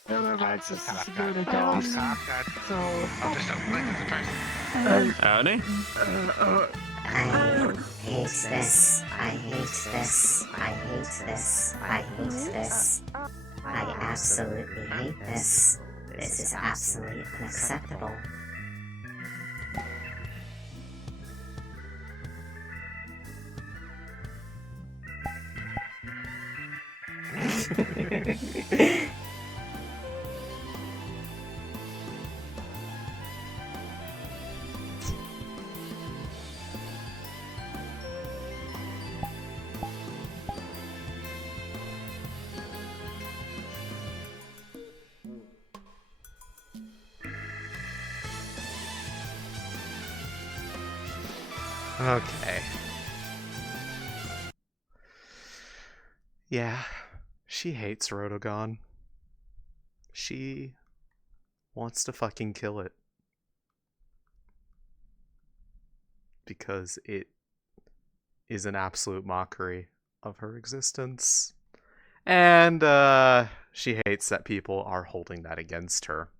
Metaverse is really gone. So, Howdy. I hate this. I hate this. I hate this. I hate this. I absolutely hate this. This is absolutely unacceptable. Okay. Yeah, she hates Rotogon. She wants to fucking kill it. Because it is an absolute mockery of her existence. And she hates that people are holding that against her.